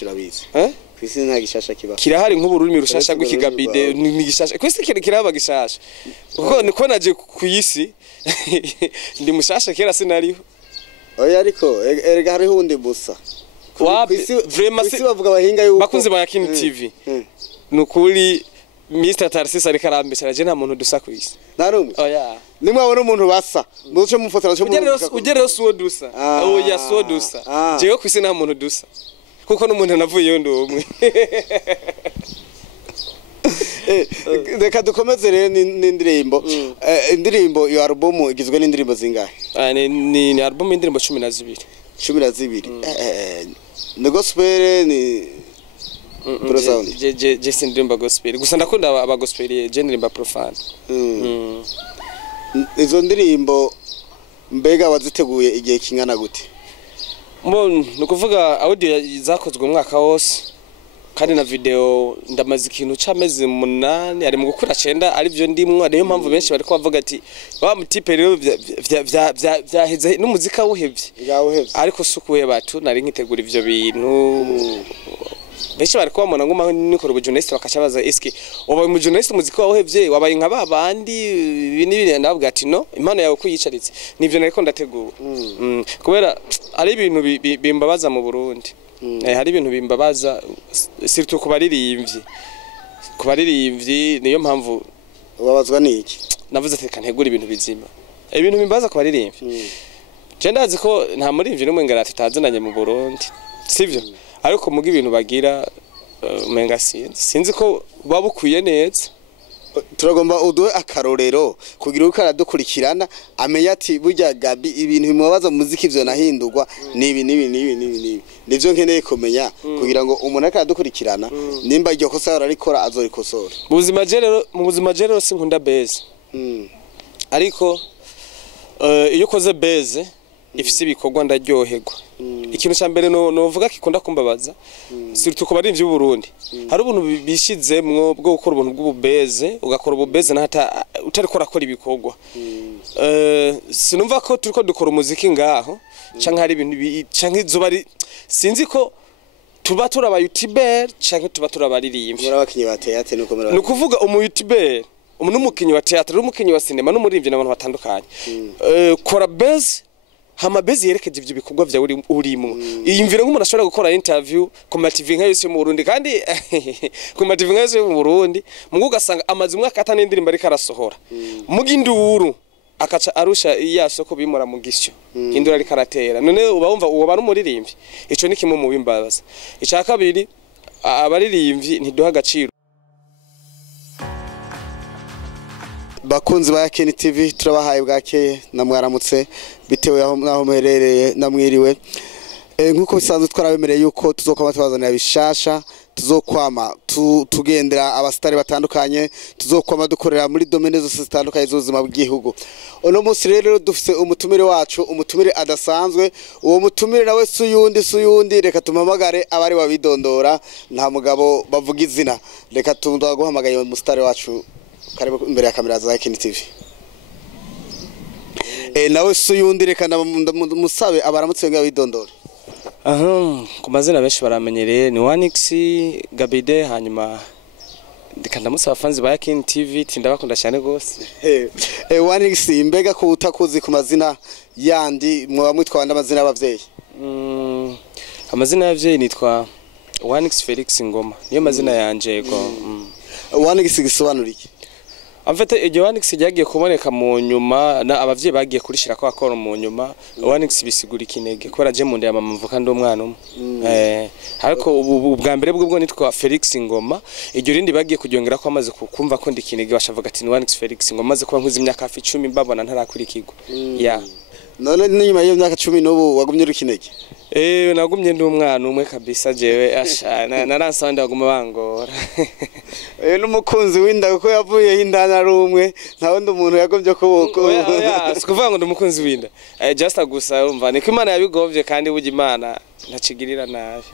turabizi kwisi nta gishasha kiba kirahari nk'ubururimi rushasha rw'ikigabide ni gishasha kwisi kiraba gishasha kuko niko naje kuyisi ndi mushasha kera sinariho oya ariko erega hariho undi busa kwisi bavuga bahinga yuko bakunze ba Yakini TV nukuri Mr. Tarsis ariko arambesera je nta muntu dusa kwisi narumwe oya nimwe abona umuntu basa muce mufotera cyo ugerero suwo dusa oya suwo dusa jewe kwisi nta muntu dusa kuko n'umuntu navuyeyo ndumwe reka dukomeze rero n'indirimbo indirimbo iyo album igizwe n'indirimbo zingahe ni album y'indirimbo 12 ni gospel ni profound je sindirimba gospel gusa ndakunda aba gospel je ndirimba profane izo ndirimbo mbega waziteguye igihe kingana gute nukuvuga audio zakozwe umwaka wose kandi na video ndamaze ikintu cameze 8 ari mu gukura 9 ari byo ndimwe ariyo mpamvu benshi bari kwavuga ati wa mutipe rero vyaheze n'umuzika wuhevye ariko sukuye batu nari nkitegura ivyo bintu benshi bari kwamona ngoma nikora ubujournalist bakacabaza eske wabaye umujournalist muzika wahevye wabaye nka babandi ibinibiri ndavuga ati no impano yawe kuyicaritse nivyo nariko ndategura kubera ari ibintu bimbabaza mu Burundi hari ibintu bimbabaza surtout kubaririmbyi niyo mpamvu babazwa niki navuze ati kantegura ibintu bizima ibintu bimbabaza kubaririmbyi je ndazi ko nta muririmbyi n'umwe ngara tutazananye mu Burundi sivyo ariko muga ibintu bagira menga sinzi ko babukwiye neza turagomba uduwe akarorero kugira uko aradukurikirana amenya ati burya Gabi ibintu bimubabaza muziki ivyo nahindurwa nibi nivyo nkeneye kumenya kugira ngo umuntu akadukurikirana nimba iryo kosa ararikora azorikosora mu buzima rero sinkunda base ariko iyo koze base ifise ibikorwa ndaryoherwa ikintu cya mbere novuga kikunda kumbabaza surtout ko bari mu Burundi hari ubuntu bishizemwo bwo gukora ubuntu bw'ububeze ugakora ububeze nata utarikora akora ibikorwa sinumva ko turiko dukora umuziki ngaho canke hari ibintu canke izo bari sinzi ko tuba turaba youtuber canke tuba turabaririmvye murabakinyi ba theatre nuko muraba nukuvuga umu youtuber n'umukinyi wa theatre n'umukinyi wa cinema n'umuririmbyi n'abantu batandukanye kora base hama bezi yerekeje ivyo bikorwa vya urimo iyimvire nk'umuntu ashobora gukora interview ku ma TV nka yose mu Burundi kandi ku ma TV nka yose mu Burundi mungu gasanga amazi umwaka atane indirimbo ariko arasohora muginduru akaca arusha yasoko bimura mu gisyo indura ariko aratera none uba wumva uwo bari umuririmbyi ico ni kimwe mu bimbabaza ica kabiri abaririmbyi ntiduha agaciro bakunzi ba Yakini TV turabahaye bwakeye namwaramutse bitewe aho muherereye namwiriwe nkuko bisanzwe twarabemereye yuko tuzokwama tubazanira bishasha tuzokwama tugendera abastari batandukanye tuzokwama dukorera muri domaine zose zitandukanye z'ubuzima bw'igihugu uno munsi rero dufise umutumire wacu umutumire adasanzwe uwo mutumire nawe suyundi reka tumamagare abari babidondora nta mugabo bavuga izina reka tuzaguhamagaye umustari wacu karibu imbere ya kamera za Yakini TV nawe suyundi reka musabe abaramutse ngo bidondora ku mazina benshi baramenyereye ni 1x Gabide hanyuma ndikandamutse abafanzi ba Yakini TV tindabakunda cyane gose 1x mbega ko utakuzi ku mazina yandi mwa mwitwa ndamazina y'abavyeyi amazina y'abavyeyi nitwa 1x Felix Ngoma niyo mazina yanje yego 1x gisobanura iki amfete iryo 1x ryagiye kuboneka mu nyuma na abavyeyi bagiye kurishira ko akora mu nyuma 1x bisigura ikinege kora je munde ya mama mvuka ndo umwana umwe ariko ubwa mbere bwo nitwa Felix Ngoma iryo rindi bagiye kuryongera ko amaze kumva ko ndi kinege bashavuga ati ni 1x Felix Ngoma maze kuba nkuzi imyaka 10 mbabona ntarakurikirwa ya none nyuma y'iyo myaka 10 n'ubu wagumye uri kinege nagumye ndi umwana umwe kabisa jewe asha naransanda baguma bangora n'umukunzi winda kuko yavuye hindana ari umwe nta wundi umuntu yagombye kuboko sikuvuga ngo ndi umukunzi winda just gusa urumva niko Imana yabigovye kandi burya Imana ntacigirira nabi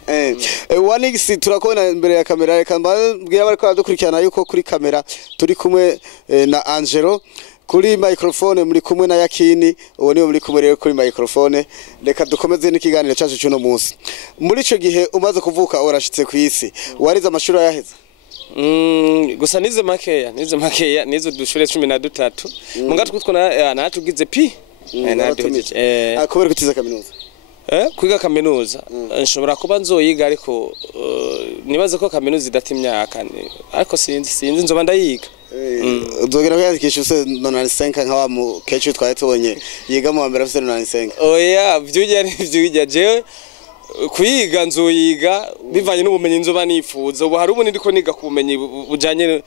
1x turakona imbere ya kamera reka mbabwira bari ko dukurikirana yuko kuri kamera turi kumwe na Angelo kuri microphone muri kumwe na Yakini, uwo niwe muri kumwe rero kuri microphone. Reka dukomeze n'ikiganiro cyacu cy'uno munsi. Muri ico gihe umaze kuvuka urashitse ku isi, warize amashuri yaheze? Gusa nize makeya nize dushure 13 mungatwe two natugize pi kubera kutiza kaminuza. Kwiga kaminuza nshobora kuba nzoyiga ariko nibaze ko kaminuza idata imyaka ariko sinzi nzoba ndayiga. Uzogera kwiyandikisha use 95 nkawa mu kecu twari tubonye yiga mu mbere afise 95. Oya vyujya jewe kuyiga nzoyiga bivanye n'ubumenyi nzoba nifuza. Ubu hari ubu ndiko niga kubumenyi bujanye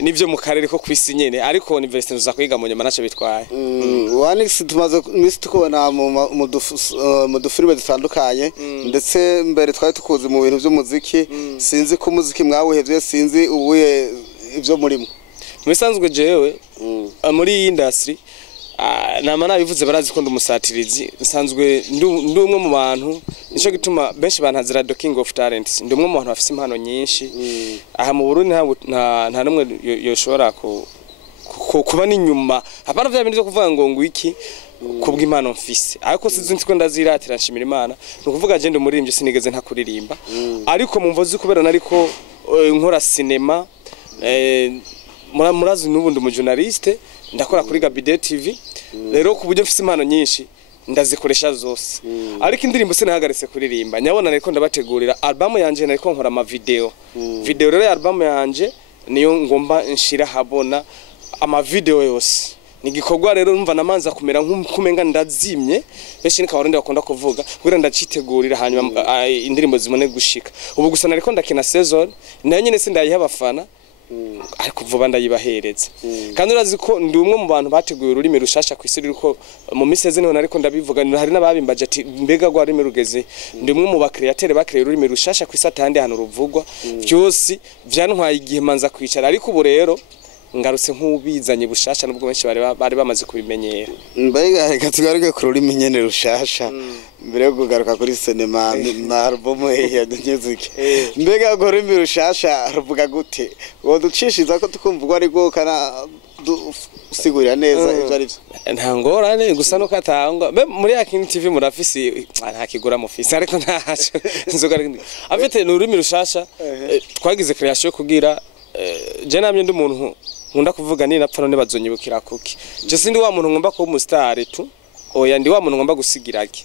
nivyo mu karere ko kwisi nyene ariko university nzoza kwiga mu nyuma naco bitwaye. Wanix tumaze misi tukubona mu dufilime dutandukanye ndetse mbere twari tukuzi mu bintu by'umuziki. Sinzi ko umuziki mwawuhevye, sinzi ubuye ivyo murimo. Musanzwe jewe muri iyi industry nama nabivuze barazi ko ndumusatirizi nsanzwe ndumwe mu bantu nico gituma benshi bantazira the king of talents. Ndumwe mu bantu bafise impano nyinshi aha mu Burundi nta numwe yoshobora kuba n'inyuma apana vya bintu byo kuvuga ngo ngwiki kubwa impano mfise ariko sinzi ko ndaziratira nshimira Imana no kuvuga je ndumuririmvye sinigeze ntakuririmba ariko mumvozi kubera nariko nkora cinema murazi n'ubundi mu journaliste ndakora kuri Publicite TV rero ku buryo mfise impano nyinshi ndazikoresha zose ariko indirimbo sinahagaritse kuririmba nyabona nariko ndabategurira album yanje nariko nkora ama video rero ya album yanje niyo ngomba nshira habona ama video yose nigikorwa rero numva namanza kumera nk'ukumenga ndazimye benshi nikabarundi bakunda kuvuga kugira ndacitegurira hanyuma indirimbo zimone gushika ubu gusa nariko ndakina season nayo nyene sindayiha abafana ariko vuba ndayibahereza kandi urazi ko ndi umwe mu bantu bateguye ururimi rushasha ku isi ruko mu miseze niho nariko ndabivuga hari nababimbaje ati mbega gwa rurimi rugeze ndi umwe mu bakreateur bakreye ururimi rushasha ku isi atandi hano ruvugwa byose vyantwaye igihe manza kwicara ariko ubu rero ngarutse nk'ubizanye bushasha nubwo benshi bari bamaze kubimenyera. Mbega reka tugaruke ku rurimi nyene rushasha mbere yo kugaruka kuri cinema na album ya music. Mbega go rurimi rushasha ruvuga gute? Woducishiza ko tukumvugwa ari go kana usigurira neza ivyo ari byo. Nta ngorane gusa no katangwa muri Yakini TV murafisi nta kigura mufisi ariko ntaco nzogaruka afite n'ururimi rushasha twagize creation kugira je namye ndi umuntu nkunda kuvuga ni napfa none bazonyibukira kuki je sindi wa muntu ngomba ko umustar tu oya ndi wa muntu ngomba gusigirake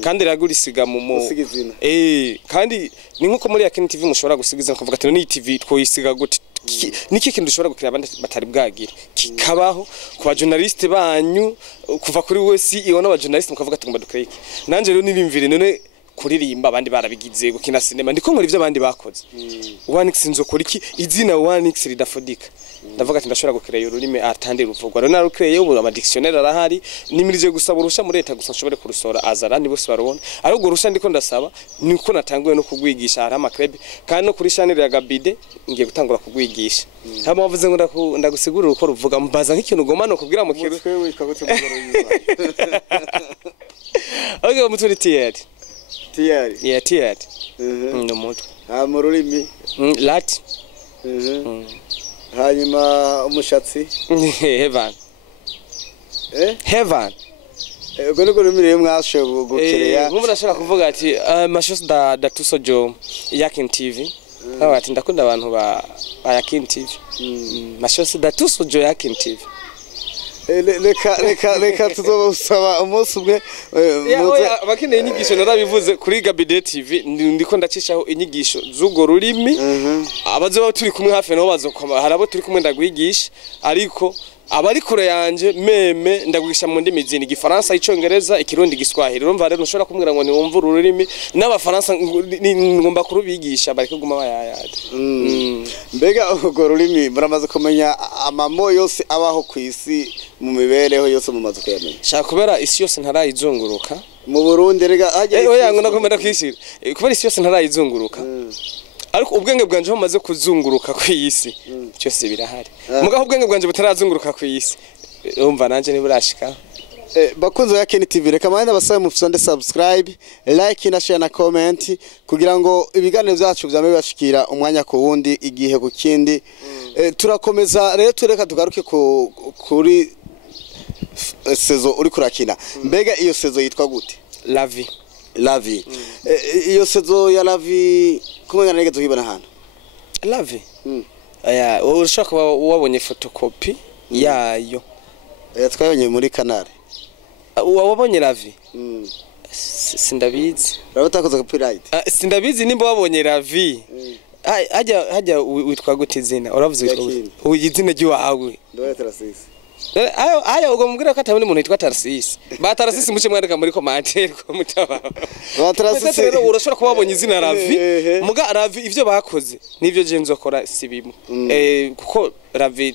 kandi ragurisiga mu kandi ni nkuko muri Yakini TV mushobora gusigiza kuvuga ati ni TV twoyisiga gute niki kintu dushobora gukira abandi batari bwagira kikabaho ku ba journaliste banyu kuva kuri wese iona ba journaliste mukavuga ati ngomba dukreke nanje rero nibimvire none kuririmba abandi barabigize gukina cinema ndiko nkora ivyo abandi bakoze Wanix nzokora iki izina Wanix ridafodika ndavuga ati ndashobora gukreye ururimi atandi ruvugwa rero narukreye ubu ama dictionnaire arahari nimirije gusaba urusha muri leta gusa nshobore kurusora azarandi bose barubona ariko urusha ndiko ndasaba niko natanguye no kugwigisha hari ama club kandi no kuri channel ya Gabide ngiye gutangura kugwigisha hama bavuze ngo ndagusigurira uko ruvuga mbaza nk'ikintu goma no kubwira mu kiro okay umuturi tiyari yeah tiyari no muto mu rurimi lati hanyuma umushatsi heaven heaven ubwo niko rumire mwashe gukereya nk'umuntu ashobora kuvuga ati mashos da tusojo Yakini TV ati ndakunda abantu ba Yakini TV mashos da tusojo Yakini TV reka tuzobusaba umunsi umwe Abakina inyigisho narabivuze kuri Publicite TV ndiko ndacishaho inyigisho z'ugo rurimi abazo turi kumwe hafi no bazokoma harabo turi kumwe ndagwigisha ariko abari kure yanje meme ndagwigisha mu ndimi zindi Gifaransa icongereza ikirundi giswahili urumva rero nshobora kumwira ngo ni wumva ururimi n'abafaransa ngomba kurubigisha bari kuguma bayayade mbega ugo rurimi muramaze kumenya amamo yose abaho ku isi mu mibereho yose mu mazu kuyamenya shaka kubera isi yose ntarayizunguruka mu Burundi rega oya ngo nakomera kwishira kubera isi yose ntarayizunguruka ariko ubwenge bwanje bumaze kuzunguruka ku isi cyose birahari mugaho ubwenge bwanje butarazunguruka ku isi umva nanje ni burashika bakunze Yakini TV reka mande basabe mufisonde subscribe like na share na comment kugira ngo ibiganiro byacu byame bashikira umwanya ku wundi igihe ku kindi turakomeza rero tureka tugaruke kuri sezo uri kurakina mbega iyo sezo yitwa gute la vie iyo sezo ya la vie kumenya nege tuhibona hano la vie aya urashaka wabonye photocopy yayo twabonye muri kanari wabonye la vie sindabizi urabutakoze copyright sindabizi nimba wabonye la vie hajya witwa gute izina uravuze witwa izina ry'wawe ndoya Tarasisi aya ugo mbwira ko atabone umuntu yitwa Tarasisi ba Tarasisi muce mwandika muri commentaire ko mutaba ba Tarasisi rero urashobora kuba wabonye izina la vie muga la vie ivyo bakoze nivyo je nzokora sibimo kuko la vie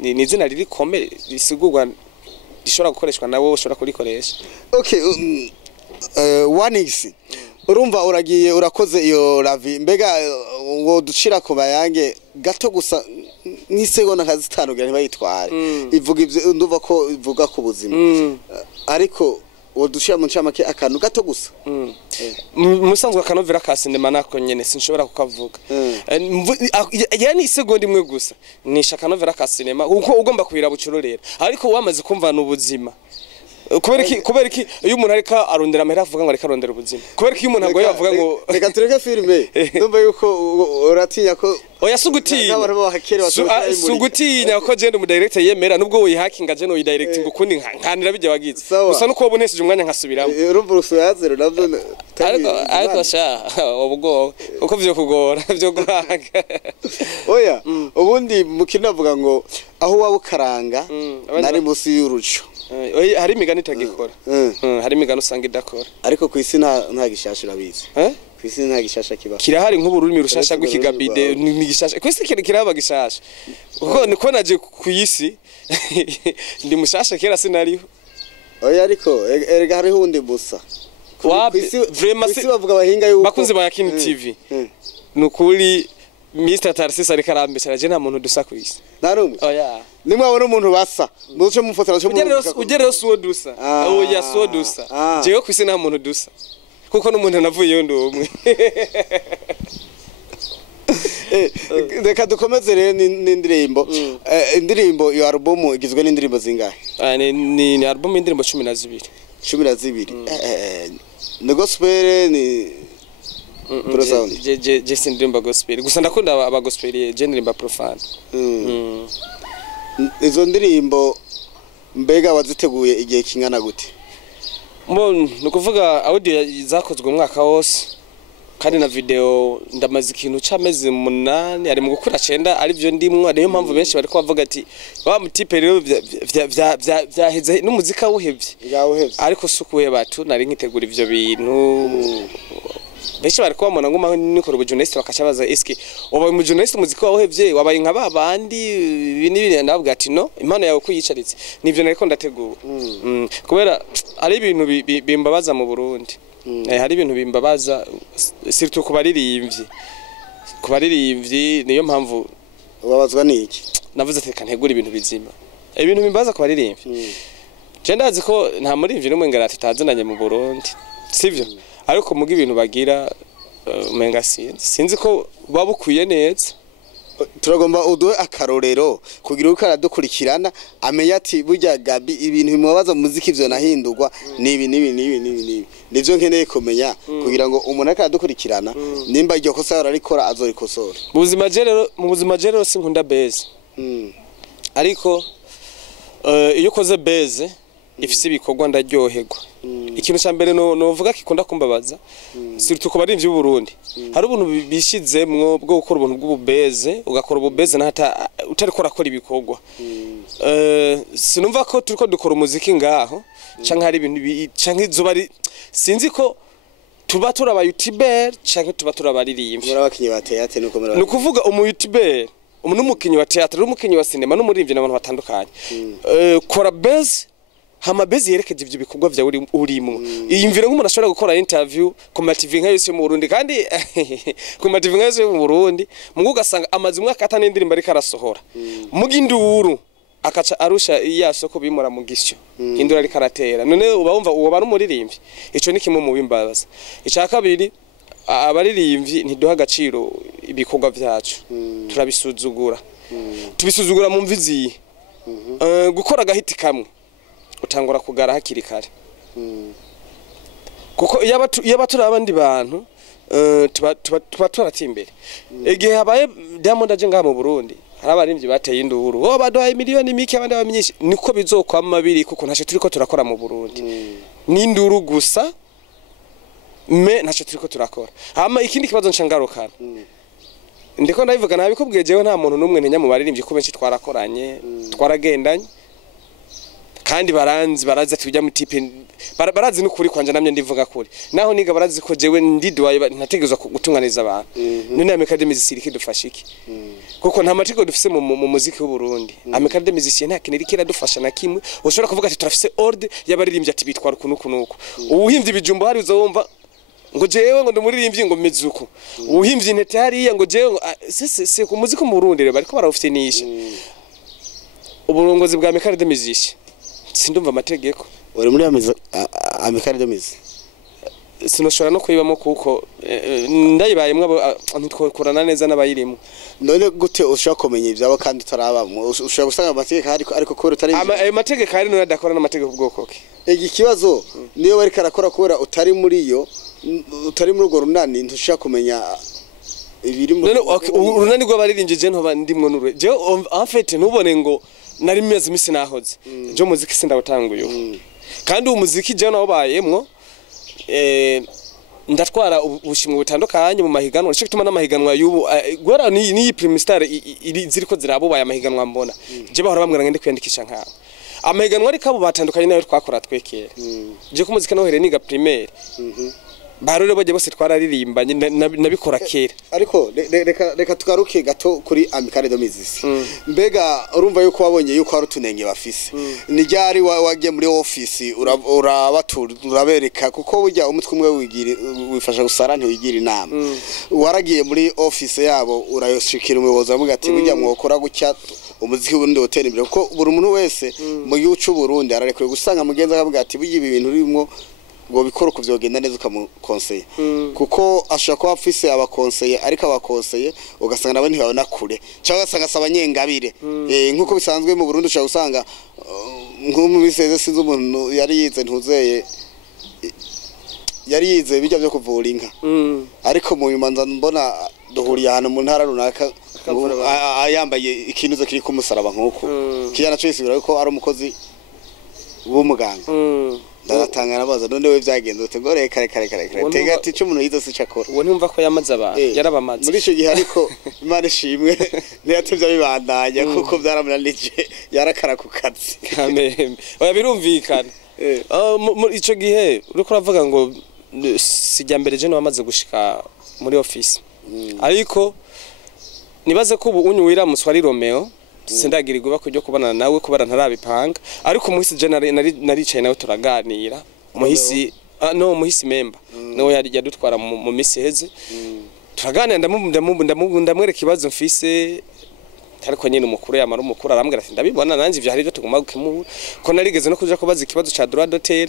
ni izina riri kome risigurwa rishobora gukoreshwa nawe ushobora kurikoresha okay wanix urumva uragiye urakoze iyo la vie mbega ngo dushira ku bayange gato gusa nk'isegonda kazitanu ntibayitware ivuga ivyo nduva ko ivuga ku buzima ariko wodushira mu ncamake akantu gato gusa musanzwe akanovera ka cinema nako nyene sinshobora kukavuga yani isegonda imwe gusa nisha akanovera ka cinema uko ugomba kubira bucurorera ariko wamaze kumva n'ubuzima kubera iki iyo umuntu ariko arondera amahera avuga ngo ariko arondera ubuzima kubera iki umuntu agoye avuga ngo reka tureke filme ndumva yuko uratinya ko oya sugutinya ko je mu director yemera nubwo we hackinga je no directing ukundi nkanira bijye wagize gusa nuko wobonesheje umwanya nkasubiramo urumva rusuyazero navyo ariko sha ubwo uko vyo kugora vyo guhanga oya ubundi mukina avuga ngo aho wabukaranga nari musi y'uruco hari imigani itagikora hari imigani usanga idakora ariko ku isi nta gishasha urabizi ku isi nta gishasha kiba kirahari nk'ubururimi rushasha rw'ikigabide ni gishasha ku isi kiraba gishasha kuko niko naje ku isi ndi mushasha kera sinariho oya ariko erega hariho undi busa vraiment bavuga bahinga yuko bakunze ba Yakini TV nukuri Mr. Tarasisi ariko arambesera je nta muntu dusa ku isi narumwe oya nimwe abona umuntu basa muce mufotora cyo ugere so dusa oya so dusa jewe ku isi nta muntu dusa kuko n'umuntu navuye ndi umwe reka dukomeze rero n'indirimbo indirimbo iyo album igizwe n'indirimbo zingahe ni album y'indirimbo 12 ni gospel ni je sindirimba gospel gusa ndakunda aba gospel je ndirimba profane izo ndirimbo mbega waziteguye igihe kingana gute nukuvuga audio zakozwe umwaka wose kandi na video ndamaze ikintu cameze 8 ari mu gukura 9 ari byo ndimwe ariyo mpamvu benshi bari kwavuga ati wa mutipe rero vyaheze n'umuzika wuhevye ariko sukuye batu nari nkitegura ivyo bintu benshi bari kwamona ngoma nikora ubujournalist bakacabaza eske wabaye umujournalist muzika wahevye wabaye nka babandi ibinibiri ndavuga ati no impano yawe kuyicaritse nivyo nariko ndategura kubera ari ibintu bimbabaza mu Burundi hari ibintu bimbabaza surtout kubaririmbyi niyo mpamvu ubabazwa niki navuze ati kantegura ibintu bizima ibintu bimbabaza kubaririmbyi je ndazi ko nta muririmbyi n'umwe ngarata tazananye mu Burundi sivyo ariko muga ibintu bagira umenga sinzi ko babukwiye neza turagomba uduhe akarorero kugira uko aradukurikirana amenya ati burya Gabi ibintu bimubabaza muziki ivyo nahindurwa nibi nivyo nkeneye kumenya kugira ngo umuntu akadukurikirana nimba iryo kosa ararikora azorikosora mu buzima rero sinkunda base ariko iyo ukoze base ifise ibikorwa ndaryoherwa ikintu cya mbere novuga kikunda kumbabaza surtout ko bari mu Burundi hari ubuntu bishizemwo bwo gukora ubuntu bw'ububeze ugakora ububeze nata utari korakora ibikorwa sinumva ko turiko dukora umuziki ngaho canke hari ibintu canke zobari sinzi ko tuba turaba YouTuber canke tuba turabaririmvye murabakinyi ba theatre nuko muraba nukuvuga umu YouTuber n'umukinyi wa theatre n'umukinyi wa cinema n'umuririmvye n'abantu batandukanye kora base hama base yerekeje ivyo bikorwa vya urimo iyimvire nk'umuntu ashobora gukora interview ku ma TV nka yose mu Burundi kandi ku ma TV nka yose mu Burundi mugo gasanga amazi umwaka atane indirimbo ari karasohora muga induru akaca arusha iya soko bimura mu gisyo indura ari karatera none uba wumva uwo bari umuririmbyi ico ni kimwe mu bimbabaza ica kabiri abaririmbyi ntiduha agaciro ibikorwa vyacu turabisuzugura tubisuzugura mu mvizi gukora agahiti kamwe utangura kugara hakiri kare kuko iyo batura abandi bantu tuba turatimbere igihe habaye Diamond aje ngaha mu Burundi hari abaririmbyi bateye induru baduhaye miliyoni mike abandi bamyinshi niko bizokwama biri kuko ntaco turiko turakora mu Burundi n'induru gusa ntaco turiko turakora hama ikindi kibazo nshangarukana ndiko ndabivuga nabikubwiye jewe nta muntu numwe ntenya mu baririmbyi ko benshi twarakoranye twaragendanye kandi barazi tujya mu tipe barazi n'ukuri kwanje namye ndivuga kuri naho niga barazi ko jewe ndidwaye ntategezwa gutunganiza abantu none Academy zisiriki dufasha iki kuko nta matiko dufise mu muziki w'u Burundi Academy zisiye nta kintu rikira dufasha na kimwe ushobora kuvuga ati turafise ordre y'abaririmbyi ati bitwara kunuku ubuhimvye ibijumbo hari uzomva ngo jewe ngo ndumuririmbyi ngo mezuko ubuhimvye intete hariya ngo jewe se ku muziki mu Burundi rero bariko barafite nisha uburongozi bwa Academy zishe sindumva amategeko uri muri Academy sinoshora no kuyibamo kuko ndayibayemwe ntitwokorana neza n'abayirimo none gute ushaka kumenya ibyabo kandi tarabamwe ushaka gusanga amategeko ariko kubera utari ayo mategeko ari no adakora n'amategeko ubwoko ke iki kibazo niyo bari karakora kubera utari muri yo utari muri urwo runani ntushaka kumenya ibiri mu runani rwo baririmbye ntoba ndimwe n'urwe je en fait ntubone ngo nari mezi misi nahoze je muziki sindawutanguye kandi umuziki je nawo bayemwo ndatwara ubushimwe butandukanye mu mahiganwa cyo gituma n'amahiganwa y'ubu gwara ni Prime Star ziriko zirabubaye amahiganwa mbona je bahora bamwira ngende kwiyandikisha nkaho amahiganwa ari kabo batandukanye nayo twakora twekera je ku muziki naho here niga primaire barore baje bose twararirimbanye nabikora kera ariko reka tugaruke gato kuri Academy mbega urumva yuko wabonye yuko hari utunenge bafise ni ryari wagiye muri office urabereka kuko burya umutwe umwe wifasha gusara ntiwigira inama waragiye muri office yabo urayoshikira umuyobozi avuga ati burya mwokora gutya umuziki wundi hoteli imbere kuko buri muntu wese mu gihugu cy'u Burundi ararekwe gusanga mugenza akavuga ati burya ibi bintu birimo ngo bikora kuvyogenda neza ukamukonseye kuko ashaka kuba afise abakonseye ariko abakonseye ugasanga nabo ntibabona kure cyangwa ugasanga asaba nyengabire nkuko bisanzwe mu Burundi ushaka usanga nk'umu biseze sinzi umuntu yari yize bijya byo kuvura inka ariko mu nyuma mbona duhuriye ahantu mu ntara runaka yambaye ikintu kiri ku musaraba nkuko kiyana cyo isubira yuko ari umukozi w'umuganga ndaratanga nabaza none we byagenze utegore kare tega ati cyo umuntu yize se cyakora uwo ntumva ko yamaze abantu yarabamaze muri icyo gihe ariko Imana ishimwe ntiyatevye bibandanya kuko byaramunanije yarakara ku kazi amen oya birumvikana muri icyo gihe uriko uravuga ngo sijya mbere je namaze gushika muri office ariko nibaze ko ubu unyuwira muswari Romeo sindagirirwa kujya kubana nawe kubara ntarabipanga ariko muhisi je naricaye nawe turaganira muhisi muhisi member no yadutwara mu misiheze turaganira ndamwereka ikibazo mfise ariko nyine umukuru yamara umukuru arambwira ati ndabibona nanje ivyo hari byo tugomba gukemura ko narigeze no kuja kubaza ikibazo ca droit d'auteur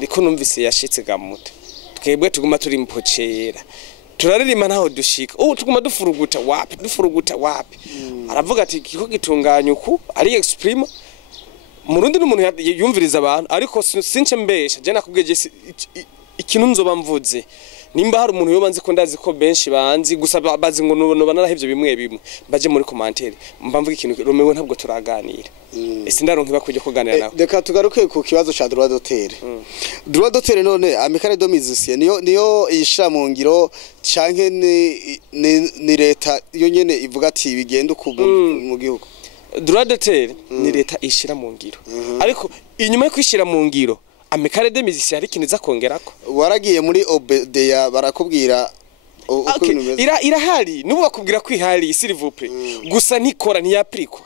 riko numvise yashitse gamuta twebwe tuguma turi mpocera turaririmba naho dushika tuguma dufuruguta wapi aravuga ati kiko gitunganya uku ari exprime murundi n'umuntu yumviriza abantu ariko since mbesha je nakubwiye ikintu nzoba mvuze nimba hari umuntu yobanze ko ndazi ko benshi banzi gusa bazi ngo no banarahivye bimwe baje muri commentaire mvuga ikintu Romeo ntabwo turaganira ese ndaronka kujya kuganira nawe reka tugaruke ku kibazo ca droit d'auteur droit d'auteur none Academy niyo ishira mu ngiro canke ni leta yo nyene ivuga ati bigenda uku mu gihugu droit d'auteur ni leta ishira mu ngiro ariko inyuma yo kwishira mu ngiro Academy hari ikintu za kongerako waragiye muri obedeya barakubwira irahari nubu bakubwira ko ihari s'il vous plaît gusa ntikora ntiyaplikwa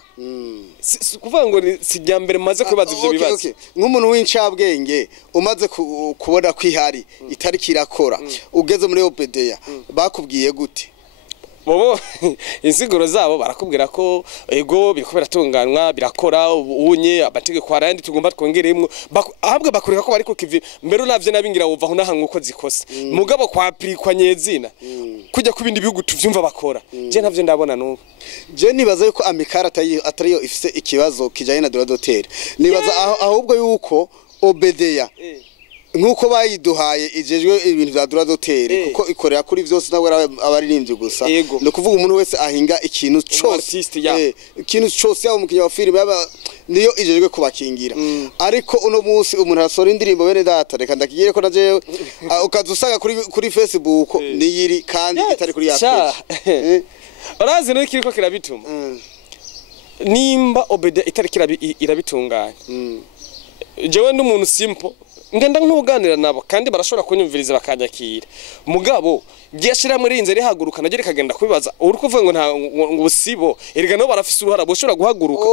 kuvuga ngo sijya mbere maze kubaza ivyo bibazo nk'umuntu w'incabwenge umaze kubona ko ihari itari kirakora ugeze muri obedeya bakubwiye gute bobo insiguro zabo barakubwira ko ego biriko biratunganywa birakora ubunye amategeko arandi tugomba twongeremwo ahabwe bakureka ko bariko kivi mbere unavye nabingira wova ho nahanwe uko zikosa mugabo kwa aplikwa nyezina kujya ku bindi bihugu tuvyumva bakora je ntavyo ndabona nuko je nibaza yuko amikara atariyo ifise ikibazo kijanye na droit d'auteur nibaza ahubwo yuko obedeya nkuko bayiduhaye ijejwe ibintu vya droit d'auteur kuko ikorera kuri vyose nabwo abaririmbye gusa no kuvuga umuntu wese ahinga ikintu cyose ikintu cyose yaba umukinya wa film yaba niyo ijejwe kubakingira ariko uno munsi umuntu arasora indirimbo bene data reka ndakigire ko naje ukazusanga kuri Facebook niyiri kandi itari kuri yacu urazi no kiriko kirabituma nimba obede itari irabitunganya jewe n'umuntu simple ngenda nkuganira nabo kandi barashobora kunyumviriza bakanyakira mugabo gyashira muri inze rihaguruka naje rikagenda kubibaza uri kuvuga ngo nta ubusibo erega no barafise uruhara boshobora guhaguruka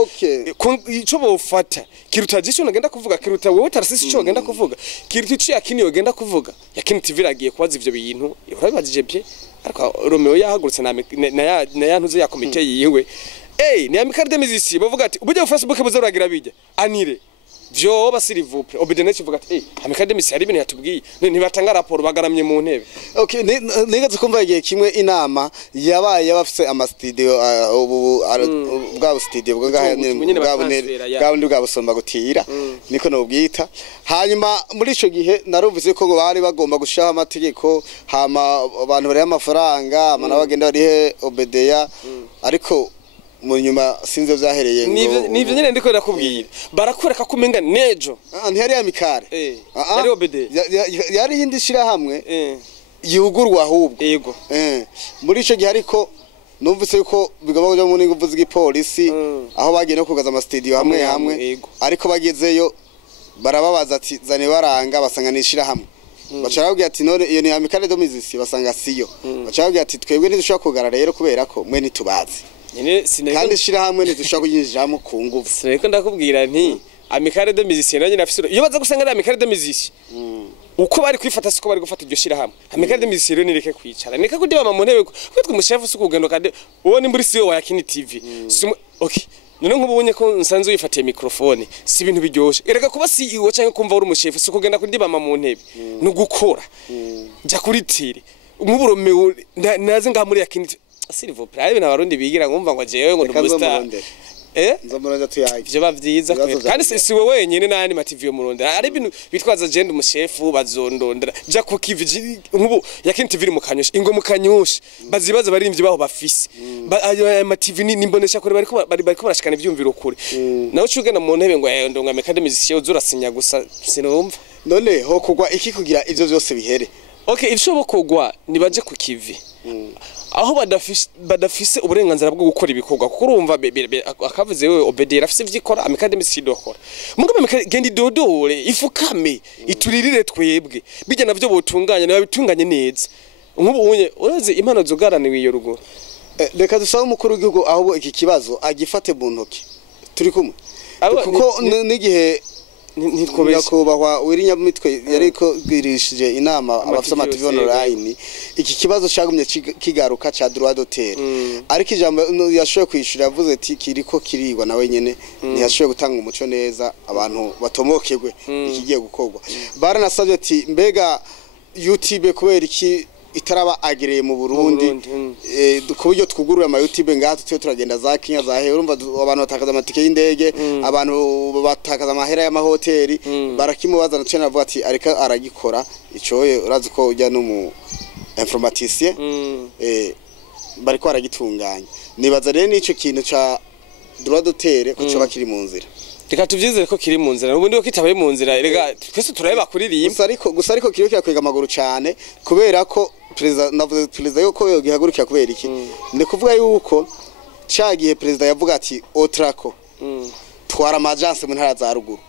ico bofata kiruta gisho nagenda kuvuga kiruta wewe tarasisi ico genda kuvuga kiruta ico yakini yogenda kuvuga yakini TV ragiye kubaza ivyo bintu urabibajije bye ariko Romeo yahagurutse na yantuze ya komite yiwe ni amikare de musicien bavuga ati ubuje Facebook buzuragira bijya anire vyo basiri vuple obedenetse vuga ati amikade misi ari ibintu yatubwiye ntibatanga raporo bagaramye mu ntebe nigaze kumva igihe kimwe inama yabaye yabafise ama studio ubu bwa studio bwo ngaha bwa busomba gutira niko no bwita hanyuma muri ico gihe narumvise ko ngo bari bagomba gushaha amategeko hama abantu bari amafaranga amana bagenda barihe obedeya ariko munyuma sinze vyahereye nivyo nyene ndiko ndakubwira barakoreka kumenga nejo ntihari amikare yari obede yari hindi shira hamwe yugurwa ahubwo yego muri ico gihe ariko numvise yuko bigomba kuja mu nguvu z'igipolisi aho bagiye no kugaza ama studio hamwe ariko bagezeyo barababaza ati zane baranga basanganishira hamwe bacababwira ati none iyo ni amikare do musicien basanga siyo bacababwira ati twebwe ntidushobora kugara rero kubera ko mwe nitubazi kandi shira hamwe ntidushobora kuyinjiramo ku nguvu sineko ndakubwira nti amikare de musicien nanye nafise iyo baza gusanga ari amikare de musicien uko bari kwifata siko bari gufata iryo shira hamwe amikare de musicien nireke kwicara nireke kudibama mu ntebe kwitwa umushefu sukugendo kade uwo ni muri siyo wa Yakini TV okay none nkubunye ko nsanzwe yifatiye microfone si ibintu biryoshe ereka kuba si iwo canke kumva uri umushefu sukugenda kudibama mu ntebe no gukora ja kuri tire nk'uburomeo naze ngaha muri Yakini s'il vous plaît ibintu abarundi bigira ngumva ngo jewe ngo ndumusta nzomuranda tuyaye ivyo bavyiza kandi si wewe wenyene nani mativi yo murundi ari ibintu bitwaza genda umushefu bazondondera ja ku kivi nkubu Yakini TV mu kanyosha ingo mu kanyosha bazibaza barimvye baho bafise mativi nimbonesha kore bariko barashikana ivyumviro kure naho cugenda mu ntebe ngo ndonga mekade musicien uzurasinya gusa sinumva none ho kugwa iki kugira ivyo vyose bihere okay ibishobokogwa nibaje ku kivi aho badafise uburenganzira bwo gukora ibikorwa kuko urumva akavuze wewe obedera afise vyikora amikade musicien dokora mugabe amikade dodore ifukame ituririre twebwe bijya navyo botunganya nabitunganye neza nkubu unye uraze impano zogaraniwe iyo rugo reka dusaba umukuru w'igihugu aho iki kibazo agifate mu ntoki turi kumwe kuko n'igihe nyakubahwa w'irinyamitwe yariko gwirishije inama abafite amativi online iki kibazo cyagumye kigaruka ca droit d'auteur ariko ijambo yashoye kwishura yavuze ati kiriko kirigwa nawe nyene ntiyashoye gutanga umuco neza abantu batomokegwe ikigiye gukorwa baranasabye ati mbega YouTube kubera iki itaraba agereye mu Burundi kuburyo twugurura ama YouTube ngaha tutiyo turagenda za Kenya za he urumva abantu batakaza amatike y'indege abantu batakaza amahera y'amahoteli barakimubaza naco navuga ati areka aragikora icoye urazi ko ujya no mu informaticien bariko aragitunganya nibaza rero nico kintu ca droit d'auteur ko coba kiri mu nzira reka tuvyizere ko kiri mu nzira ubundi ko kitabaye mu nzira rega twese turabeba kuririmba gusa ariko kiriyo kyakwega amaguru cyane kubera ko perezida yuko yogihagurukira kubera iki ni kuvuga yuko cyagiye perezida yavuga ati otrako twara amagence mu ntara za ruguru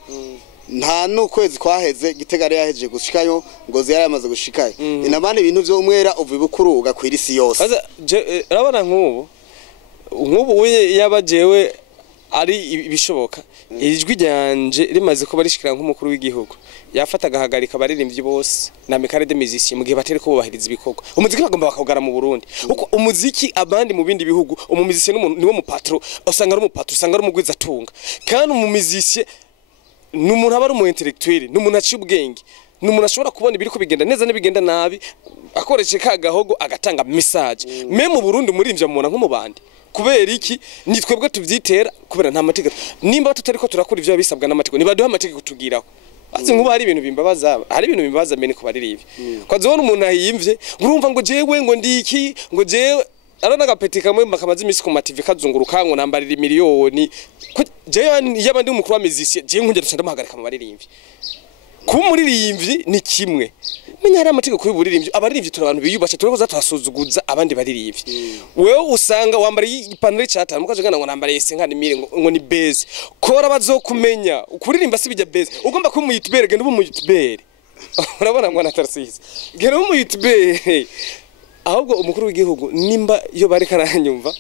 nta n'ukwezi kwaheze Gitega yahejeje gushikayo ngo ziyari yamaze gushikayo inabandi ibintu byo umwera uvuye bukuru ugakwira isi yose urabona nk'ubu yabajewe ari ibishoboka ijwi ryanje rimaze ko barishikira nk'umukuru w'igihugu yafata agahagarika abaririmbyi bose na micare de musicien mu gihe batari ko bubahiriza ibikorwa umuziki bagomba bakawugara mu Burundi uko umuziki abandi mu bindi bihugu umumuzicien niwo mu patro usanga ari mu patro usanga ari umugwiza tunga kandi umumuzicien n'umuntu aba ari umu intellectuel n'umuntu aciye ubwenge n'umuntu ashobora kubona ibiri ko bigenda neza n'ibigenda nabi akoresheje kagahogo agatanga message me mu Burundi umurimbyi amubona nk'umubandi kubera iki ni twebwe tuvyitera kubera nta mategeko nimba tutari ko turakora ivyo bisabwa n'amategeko nibaduha amategeko tugiraho azi nkuba hari ibintu bimbabaza mbene ko baririve kwazona umuntu ahimvye urumva ngo jewe ngo ndiki ngo jewe arana gapeti kamwe makamazi imisi ku TV kazunguruka ngo nambarira miliyoni jewe yabandi umukuru wa musicien jewe nkongera cyane muhagarika mu baririmbyi kuba umuririmbyi ni kimwe menya hari amategeko y'uburirimbyi abaririmbyi turabantu biyubasha turakoza twasuzuguza abandi baririmbyi wewe usanga wambariye ipantaro y'icatanu mukaje gana ngo nambariye senkanimire ngo ni base kora bazokumenya ukuririmba si bijya base ugomba kuba mu YouTuber genda ubu mu YouTuber urabona ngo natarsize genda mu YouTuber ahubwo umukuru w'igihugu nimba yo bari karanyumva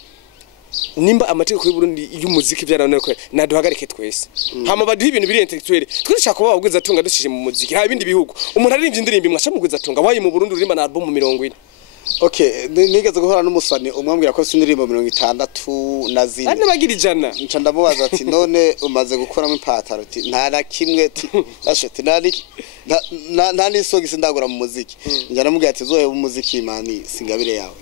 nimba amategeko y'Uburundi y'umuziki byaranone ko naduhagarike twese hama baduha ibintu biri intellectuel twishaka kuba bagwiza tunga dushije mu muziki ha ibindi bihugu umuntu aririmbye indirimbo mwasha mugwiza tunga wayi mu Burundi urimba na album 40. Okay, nigeze guhora n'umusani umwambwira ko sindirimbo 60 na zine ane bagira ijana nca ndamubaza ati none umaze gukoramo ipataro ati nta na kimwe ashoti nta n'isogisi ndagura mu muziki njya namubwira ati zoheba umuziki imani singabire yawe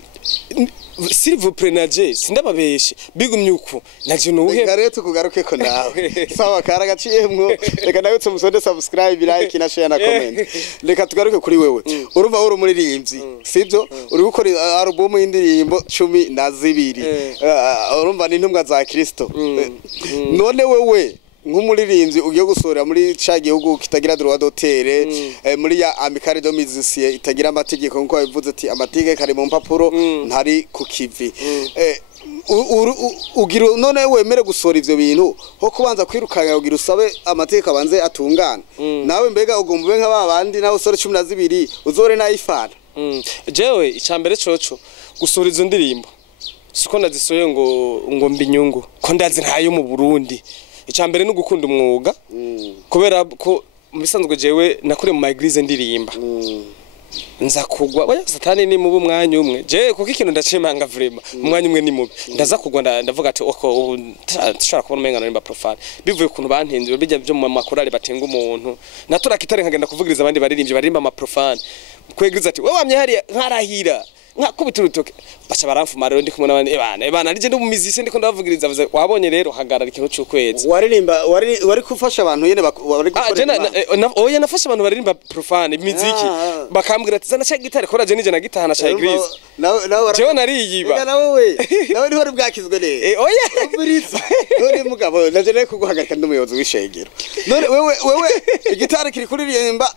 s'il vous plaît naje sindababeshe bigumye uko naje no uhe gareto kugaruke ko nawe sawa karagaciyemwo reka nawe tumusonde subscribe like na share na comment reka tugaruke kuri wewe urumva uri umuririmbyi sibyo uri gukora album y'indirimbo 12 urumva ni ntumwa za Kristo none wewe nk'umuririmbyi ugiye gusorera muri ca gihugu kitagira droit d'auteur muri ya amicale de musicien itagira amategeko nko bivuze ati amategeko ari mu mpapuro ntari ku kivi ugira none wemere gusora ivyo bintu ho kubanza kwirukanya ugira usabe amategeko abanze atungana nawe mbega ugomba ube nk'abandi nawe usore 12 uzore nayifana jewe icambere coco gusora izo ndirimbo siko ndazisoye ngo mbinyungu ko ndazi ntayo mu Burundi icambere no gukunda umwuga kubera ko mubisanzwe jewe nakure mu eglise ndirimba nza kugwa oya satani ni mu mwanya umwe je kuko ikintu ndacimanga vrema umwanya umwe ni mubi ndaza kugwa ndavuga ati oko tshaka kubona umenga nimba profane bivuye kuntu bantinze bijya byo mu makorale batenga umuntu natura kitare nkagenda kuvugiriza abandi baririmbye barimba ama profane kwegriza ati wewe wamye hari nkarahira nkakubiturutoke bacha baramfuma rero ndi kumwe n'abandi ebana rije ndi mu musicien ndiko ndavugiriza wabonye rero hagarara ikintu cy'ukwezi waririmba wari kufasha abantu yene bari gukora oya nafasha abantu baririmba profane muziki bakambwira ati zana cha gitare kora je nije na gitahana cha eglise jewe nariyiba nawe niho uri bwakizwe ne oya none mugabo naje ne kuguhagarika ndumuyobozi w'ishengero none wewe igitare kiri kuririmba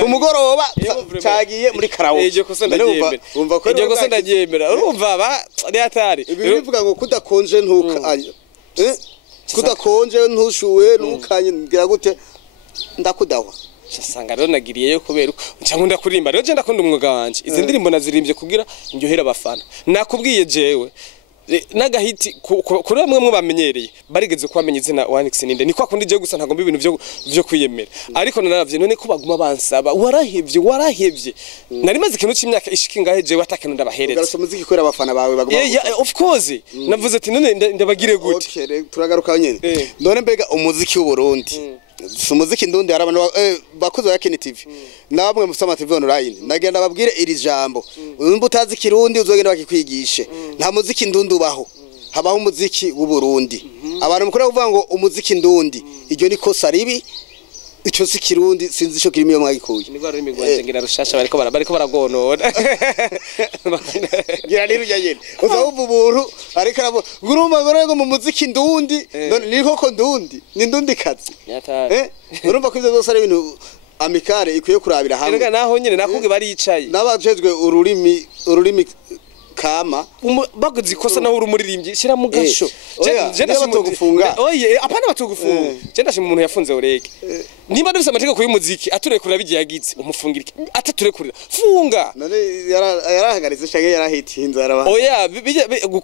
kumugoroba cagiye muri karawoke ejo kosa ndagyemera urumva ba ryatari bivuga ngo kudakonje ntukanye kudakonje ntushuwe ntukanye ngira gute ndakudahwa sanga rero nagiriyeyo kubera cyangwa ndakurimba rero je ndakunda umwuga wanje izi ndirimbo nazirimbye kugira ndyohera abafana nakubwiye jewe nagahiti kuri bamwe bamenyereye barigeze kwamenya izina 1x ninde ni kwa kundi je gusa ntagomba ibintu byo kwiyemera ariko naravye none ko baguma bansaba warahevye nari maze ikintu cy'imyaka ishiki ngahe je watakana ndabahereza ugarutse muziki kwera abafana bawe baguma of course navuze ati none ndabagire gute okay turagaruka nyene none mbega umuziki w'u Burundi umuziki ndundi harabana bakuze Yakini TV nabamwe musama TV online nagenda babwire iri jambo umbe utazi kirundi uzogenda bakikwigishe nta muziki ndundi ubaho habaho umuziki w'u Burundi abantu mukora kuvuga ngo umuziki ndundi iryo ni kosa ribi icyo si kirundi sinzi cyo kirimo mwagikuye niko ari imigwanje ngira rushasha bariko baragonora ngira niru yanyene uzawumva uburu ariko arabo guruma gorego mu muziki ndundi none ni koko ndundi ni ndundi kazi urumva ko ivyo byose ari ibintu amicale ikwiye kurabira hamwe rega naho nyene nakubwe baricaye nabajejwe ururimi kama baguze ikosa naho uri umuririmbyi shira mu gasho je ndashimye gufunga oye apana batugufunga je ndashimye umuntu yafunze urege niba dufise amategeko y'umuziki aturekurira bigiye yagize umufungira ataturekurira funga none yarahagaritse canke yarahitinze arabaha oya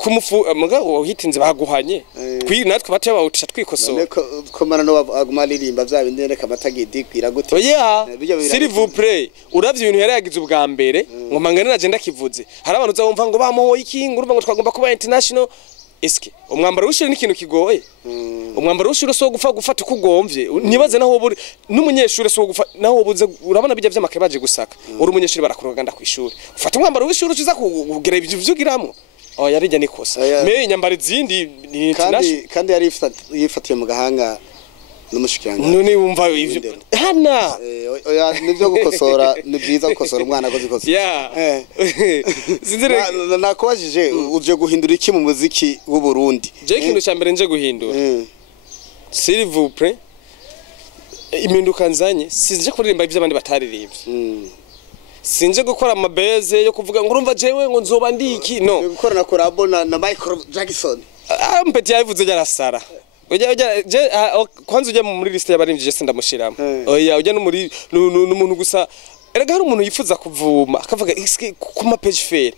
kumufu mugabo hitinze baguhanye natwe bateye bawutisha twikosora ko mana no aguma aririmba bya bindi nereka amatagedi kwira gute oya s'il vous plaît uravye ibintu yari yagize ubwa mbere ngo mangane na agenda kivuze hari abantu uzabumva ngo bamuhoye ikinga urumva ngo twagomba kuba international eske umwambaro w'ishuri ni ikintu kigoye umwambaro w'ishuri so gufata ukugomvye nibaze naho buri n'umunyeshuri so gufa naho buze urabona bijya vy'amakaye baje gusaka uri umunyeshuri barakuruganda ku ishuri ufata umwambaro w'ishuri uza kugira ibyo vyugiramwo oya rijya nikosa me inyambaro zindi ni international kandi yari yifatiye mu gahanga n'umushikiranga none wumva ivyo hana oya nivyo gukosora ni byiza gukosora umwana akoze ikosa sinzire nakubajije uje guhindura iki mu muziki w'u Burundi je ikintu cya mbere nje guhindura s'il vous plaît impinduka nzanye sinje kuririmba ivyo abandi bataririmbye sinje gukora amabeze yo kuvuga ngo urumva jewe ngo nzoba ndiki no gukora na collabo na Microfone mpeti yavuze yarasara kwanza ujya muri liste y'abarimvye je ndamushiramo oya ujya no muri n'umuntu gusa erega hari umuntu yifuza kuvuma akavuga ku ma page fair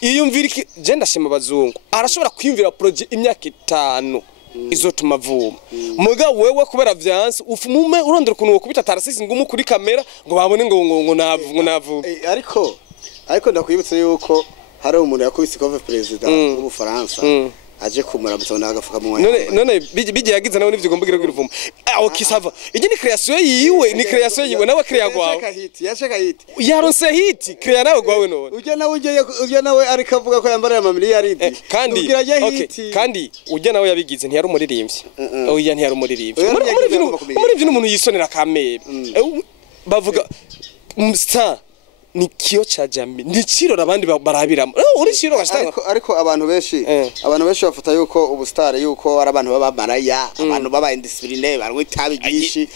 iyo mvira je ndashima abazungu arashobora kwiyumvira project imyaka 5 izotuma vuma muga wewe kubera vyanse ufumume urondera ukuntu wokubita tarasisi ngumu kuri kamera ngo babone ngo navuga ariko ndakwibutse yuko hari umuntu yakubise cover president w'u Faransa aje kumura mutona agafuka mu none bije yagize nawe nivyo gomba kugira vuma okisava ije ni creation yiwe nawe create gwawe yashaka hit yaronse hit create nawe gwawe none ujya nawe ari kavuga ko yambara ama miliyaridi kandi ujya nawe yabigize ntiyari umuririmbyi oya ntiyari umuririmbyi muri n'umuntu yisonera kamere bavuga star ni kiyo cha jamii ni ciro abandi barabiramo uri ciro gashitanga ariko abantu benshi bafata yuko ubustare yuko ari abantu babamaraya abantu baba indiscipline barwe tabigishi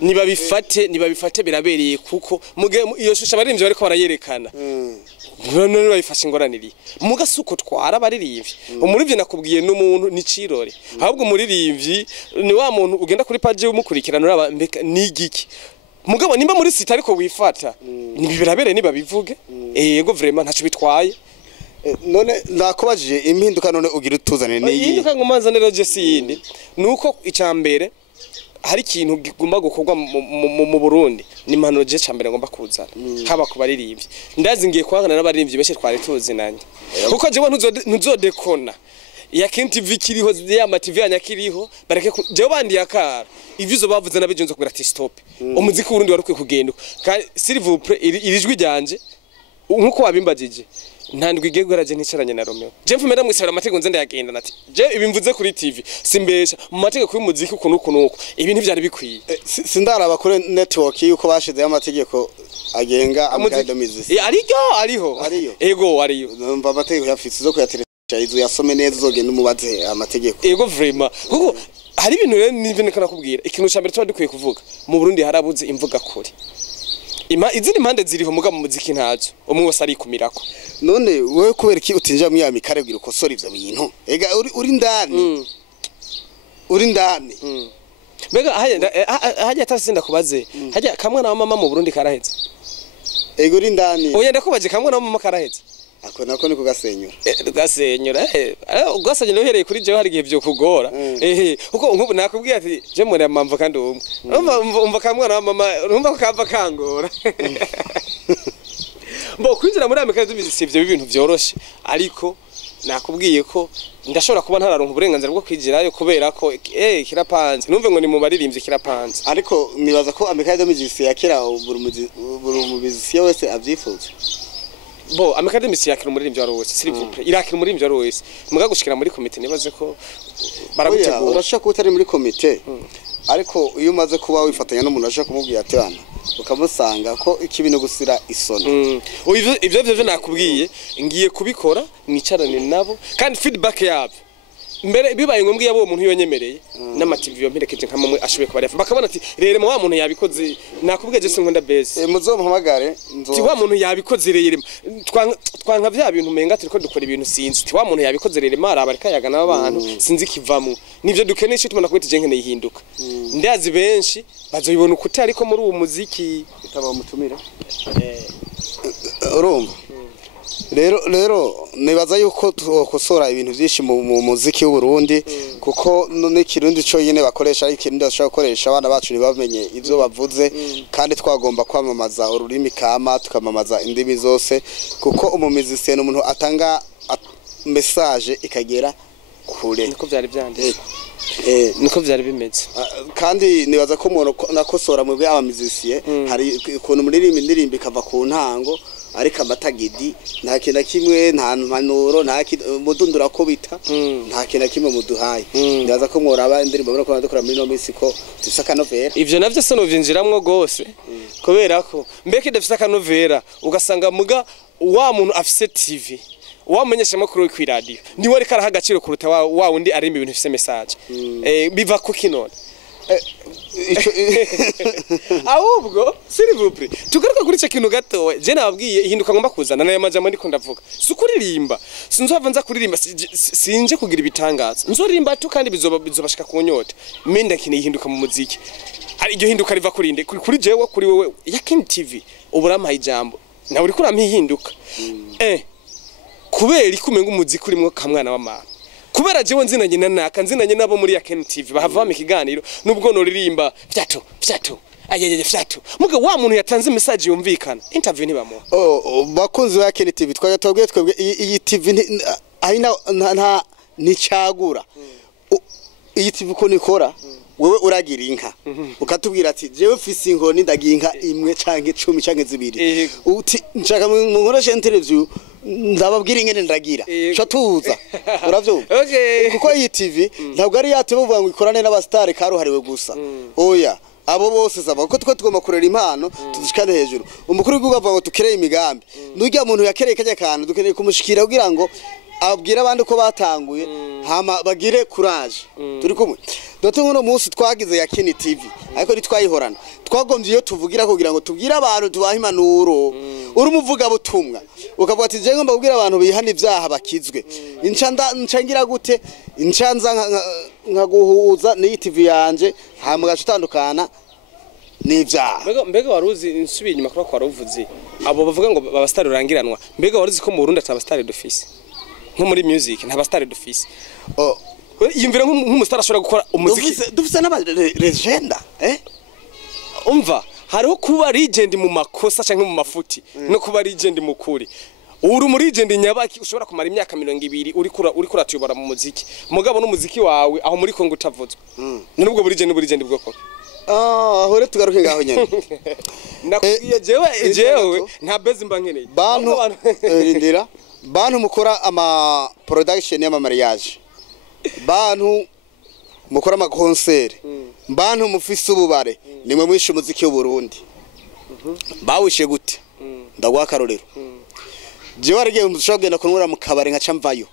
nibabifate birabereye kuko muge iyo shusha baririmbye bariko barayerekana none bayifashe ingoraniri mugasuko twara baririmbye umurivye nakubwiye n'umuntu ni cirore ahubwo umuririmbyi ni wa muntu ugenda kuri page umukurikirana uraba mbeka nigiki mugabo nimba muri site ariko wifata nibirabere niba bivuge yego vraiment ntaco bitwaye none nakubajije impinduka none ugira utuzane ni impinduka ngumanza nero je sindi nuko icambere hari ikintu gigomba gukorwa mu Burundi ni impanuro je cambere ngomba kuzana haba kubaririmbye ndazi ngiye kwangana n'abaririmbyi beshe twari tuzinanye kuko jewe ntuzodekona Yakini TV kiriho ya TV yanyakiriho bareke je bandi yakara ivyo bavuze nabijonze kugira ati stop umuziki w'urundi warukwe kugenda kandi s'il vous plaît irijwi ryanje nkuko wabimbagije ntandwi igiye garaje nticaranye na Romeo je mfumera mwisabira amategeko nze ndayagenda nati je ibimvuze kuri TV simbesha mu mategeko y'umuziki uko ibi ntivyari bikwiye sindaraba kuri network yuko bashize amategeko agenga amakadomizi ariho ego ariyo numva amategeko yafise zo kuyatere izo yasome neza uzogenda umubaze amategeko yego vraiment kuko hari ibintu rero nivyo nakubwira ikintu cyambere tuba dukwiye kuvuga mu Burundi harabuze imvuga kuri izindi mpande ziriho muga mu muziki ntazo umwe wose ari kumirako none wewe kubera iki utinjira mu ya mikare bwira ukosora ivyo bintu ega uri ndani mbega hajya atasinda kubaze hajya kamwe na mama mu Burundi karaheze ego uri ndani oya ndakubaje kamwe na mama karaheze ako nako niko gasenyura ugasenyura uhereye kuri jewe hari gihe byo kugora uko nkubu nakubwiye ati je muri amamva kandi umva kamwana wa mama urumva ko kava kangora mbo kwinjira muri Amerika dumizi ivyo ibintu byoroshe ariko nakubwiye ko ndashobora kuba ntararonka uburenganzira bwo kwijirayo kubera ko kirapanze numve ngo ni mu baririmbye kirapanze ariko nibaza ko Amerika dumizi yakira buri mubizisi wese avyifuza bo amekademisi yakira umuririmbyi waro wese s'il vous plaît irakira umuririmbyi waro wese muga gushikira muri komite nibaze ko baragutegura urashaka utari muri komite ariko iyo umaze kuba wifatanya n'umuntu ashaka kumubwira ati bana ukamusanga ko ikibino gusira isoni ivyo nakubwiye ngiye kubikora nicarane nabo kandi feedback yabo mbere bibaye ngombwa yabo umuntu yonyemereye n'amativi yo mperekeje nkamwe ashoboye kubarefa bakabona ati rere wa muntu yabikoze nakubwiye je sinkunda base muzomuhamagare ti wa muntu yabikoze rere twanka vya bintu menga turiko dukora ibintu sinzi ti wa muntu yabikoze rero mara abarika yagana abantu sinzi kivamwe nivyo dukeneye cyo tumana kwita je nkene yihinduka ndazi benshi bazoyibona ukuti ariko muri uwo muziki utaba mutumira urumva rero nibaza yuko tukosora ibintu byinshi mu muziki w'u Burundi kuko n'ikirundi cyo yene bakoresha ari ikirundi bashaka gukoresha abana bacu ntibamenye ivyo bavuze kandi twagomba kwamamaza ururimi kama tukamamaza indimi zose kuko umumizisien umuntu atanga message ikagera kure niko byari byanditse niko byari bimeze kandi nibaza ko umuntu nakosora mu by'abamizisien hari ukuntu muririmba indirimbo ikava ku ntango ariko amatagidi nta kintu kimwe nta mpanuro nta mudundura ko bita nta kintu kimwe muduhaye ndaza ko mworaba indirimbo bari ko dukora muri no minsi ko dufisa kanovera ivyo navyo se novinjiramwo gose kubera ko mbeke dufisa kanovera ugasanga muga wa muntu afise TV wamenyesha makuru ku radio ni wari karaha agaciro kuruta wa undi arimba ibintu bifise message biva ku kinone ahubwo s'il vous plaît tugaruka kuri cyo kintu gato je nababwiye ihinduka ngomba kuzana nayo majambo ndiko ndavuga sukuririmba sinzova nza kuririmba sinje kugira ibitangaza nzoririmba tu kandi bizobashika kunyota menda kine ihinduka mu muziki ari iryo hinduka riva kurinde kuri jewe kuri wewe Yakini TV uburama ijambo nawe uri kurampa ihinduka kubera ikumenga umuziki urimo kamwana wa mama kubera jewe nzinanye nzinanye nabo muri Yakini TV bahava mu kiganiro nubwo noririmba vyatu ayeye vyatu muga wa muntu yatanze message yumvikana interview ntibamuha bakunzi ba Yakini TV twebwe iyi TV nta nicagura iyi TV ko nikora wewe uragira inka ukatubwira ati jewe fisi inkoni ndagira inka imwe canke 10 canke 2 uti nshaka mu nkoresha interview ndababwira ingene ndagira cyo tuza uravyo kuko iyi TV ntabwo ari yate bavuga ngo ikorane n'abastare karuhariwe gusa oya abo bose saba ko twe tugomba kurera impano tudishikane hejuru umukuru w'igihugu avuga ngo tukereye imigambi n'ujya muntu yakereye kajya kantu dukeneye kumushikira kugira ngo abwira abandi ko batanguye hama bagire courage turi kumwe dote nkono munsi twagize Yakini TV ariko ntitwayihorana twagombye iyo tuvugira kugira ngo tubwire abantu tubaha impanuro uri umuvuga butumwa ukavuga ati je ngomba kubwira abantu bihana ivyaha bakizwe ncangira gute incanza nkaguhuza ni TV yanje hama gacutandukana n'ivyaha mbega waruzi nsubiye inyuma kuri kwa ruvuze abo bavuga ngo babastari urangiranwa mbega waruzi ko mu Burundi atabastari dufise nko muri music nta bastari dufise yimvira nk'umustar ashobora gukora umuziki dufise n'aba legenda umva hariho kuba legend mu makosa canke mu mafuti no kuba legend mu kuri uri muri legend nyabaki ushobora kumara imyaka 200 uri kuratuyobora mu muziki mugabo n'umuziki wawe aho muri Kongo utavuzwa nubwo buri legend bwoko hore tugaruke ngaho nyene nakubwiye jewe nta bezi mba nkeneye bantu rindira bantu mukora ama production y'ama mariage bantu mukora ama concert bantu mufise ububare nimwe mwishe umuziki w'u Burundi bawishe gute ndagwa karorero jewe arigiye umushogenda kunura mu kabare nka camvayo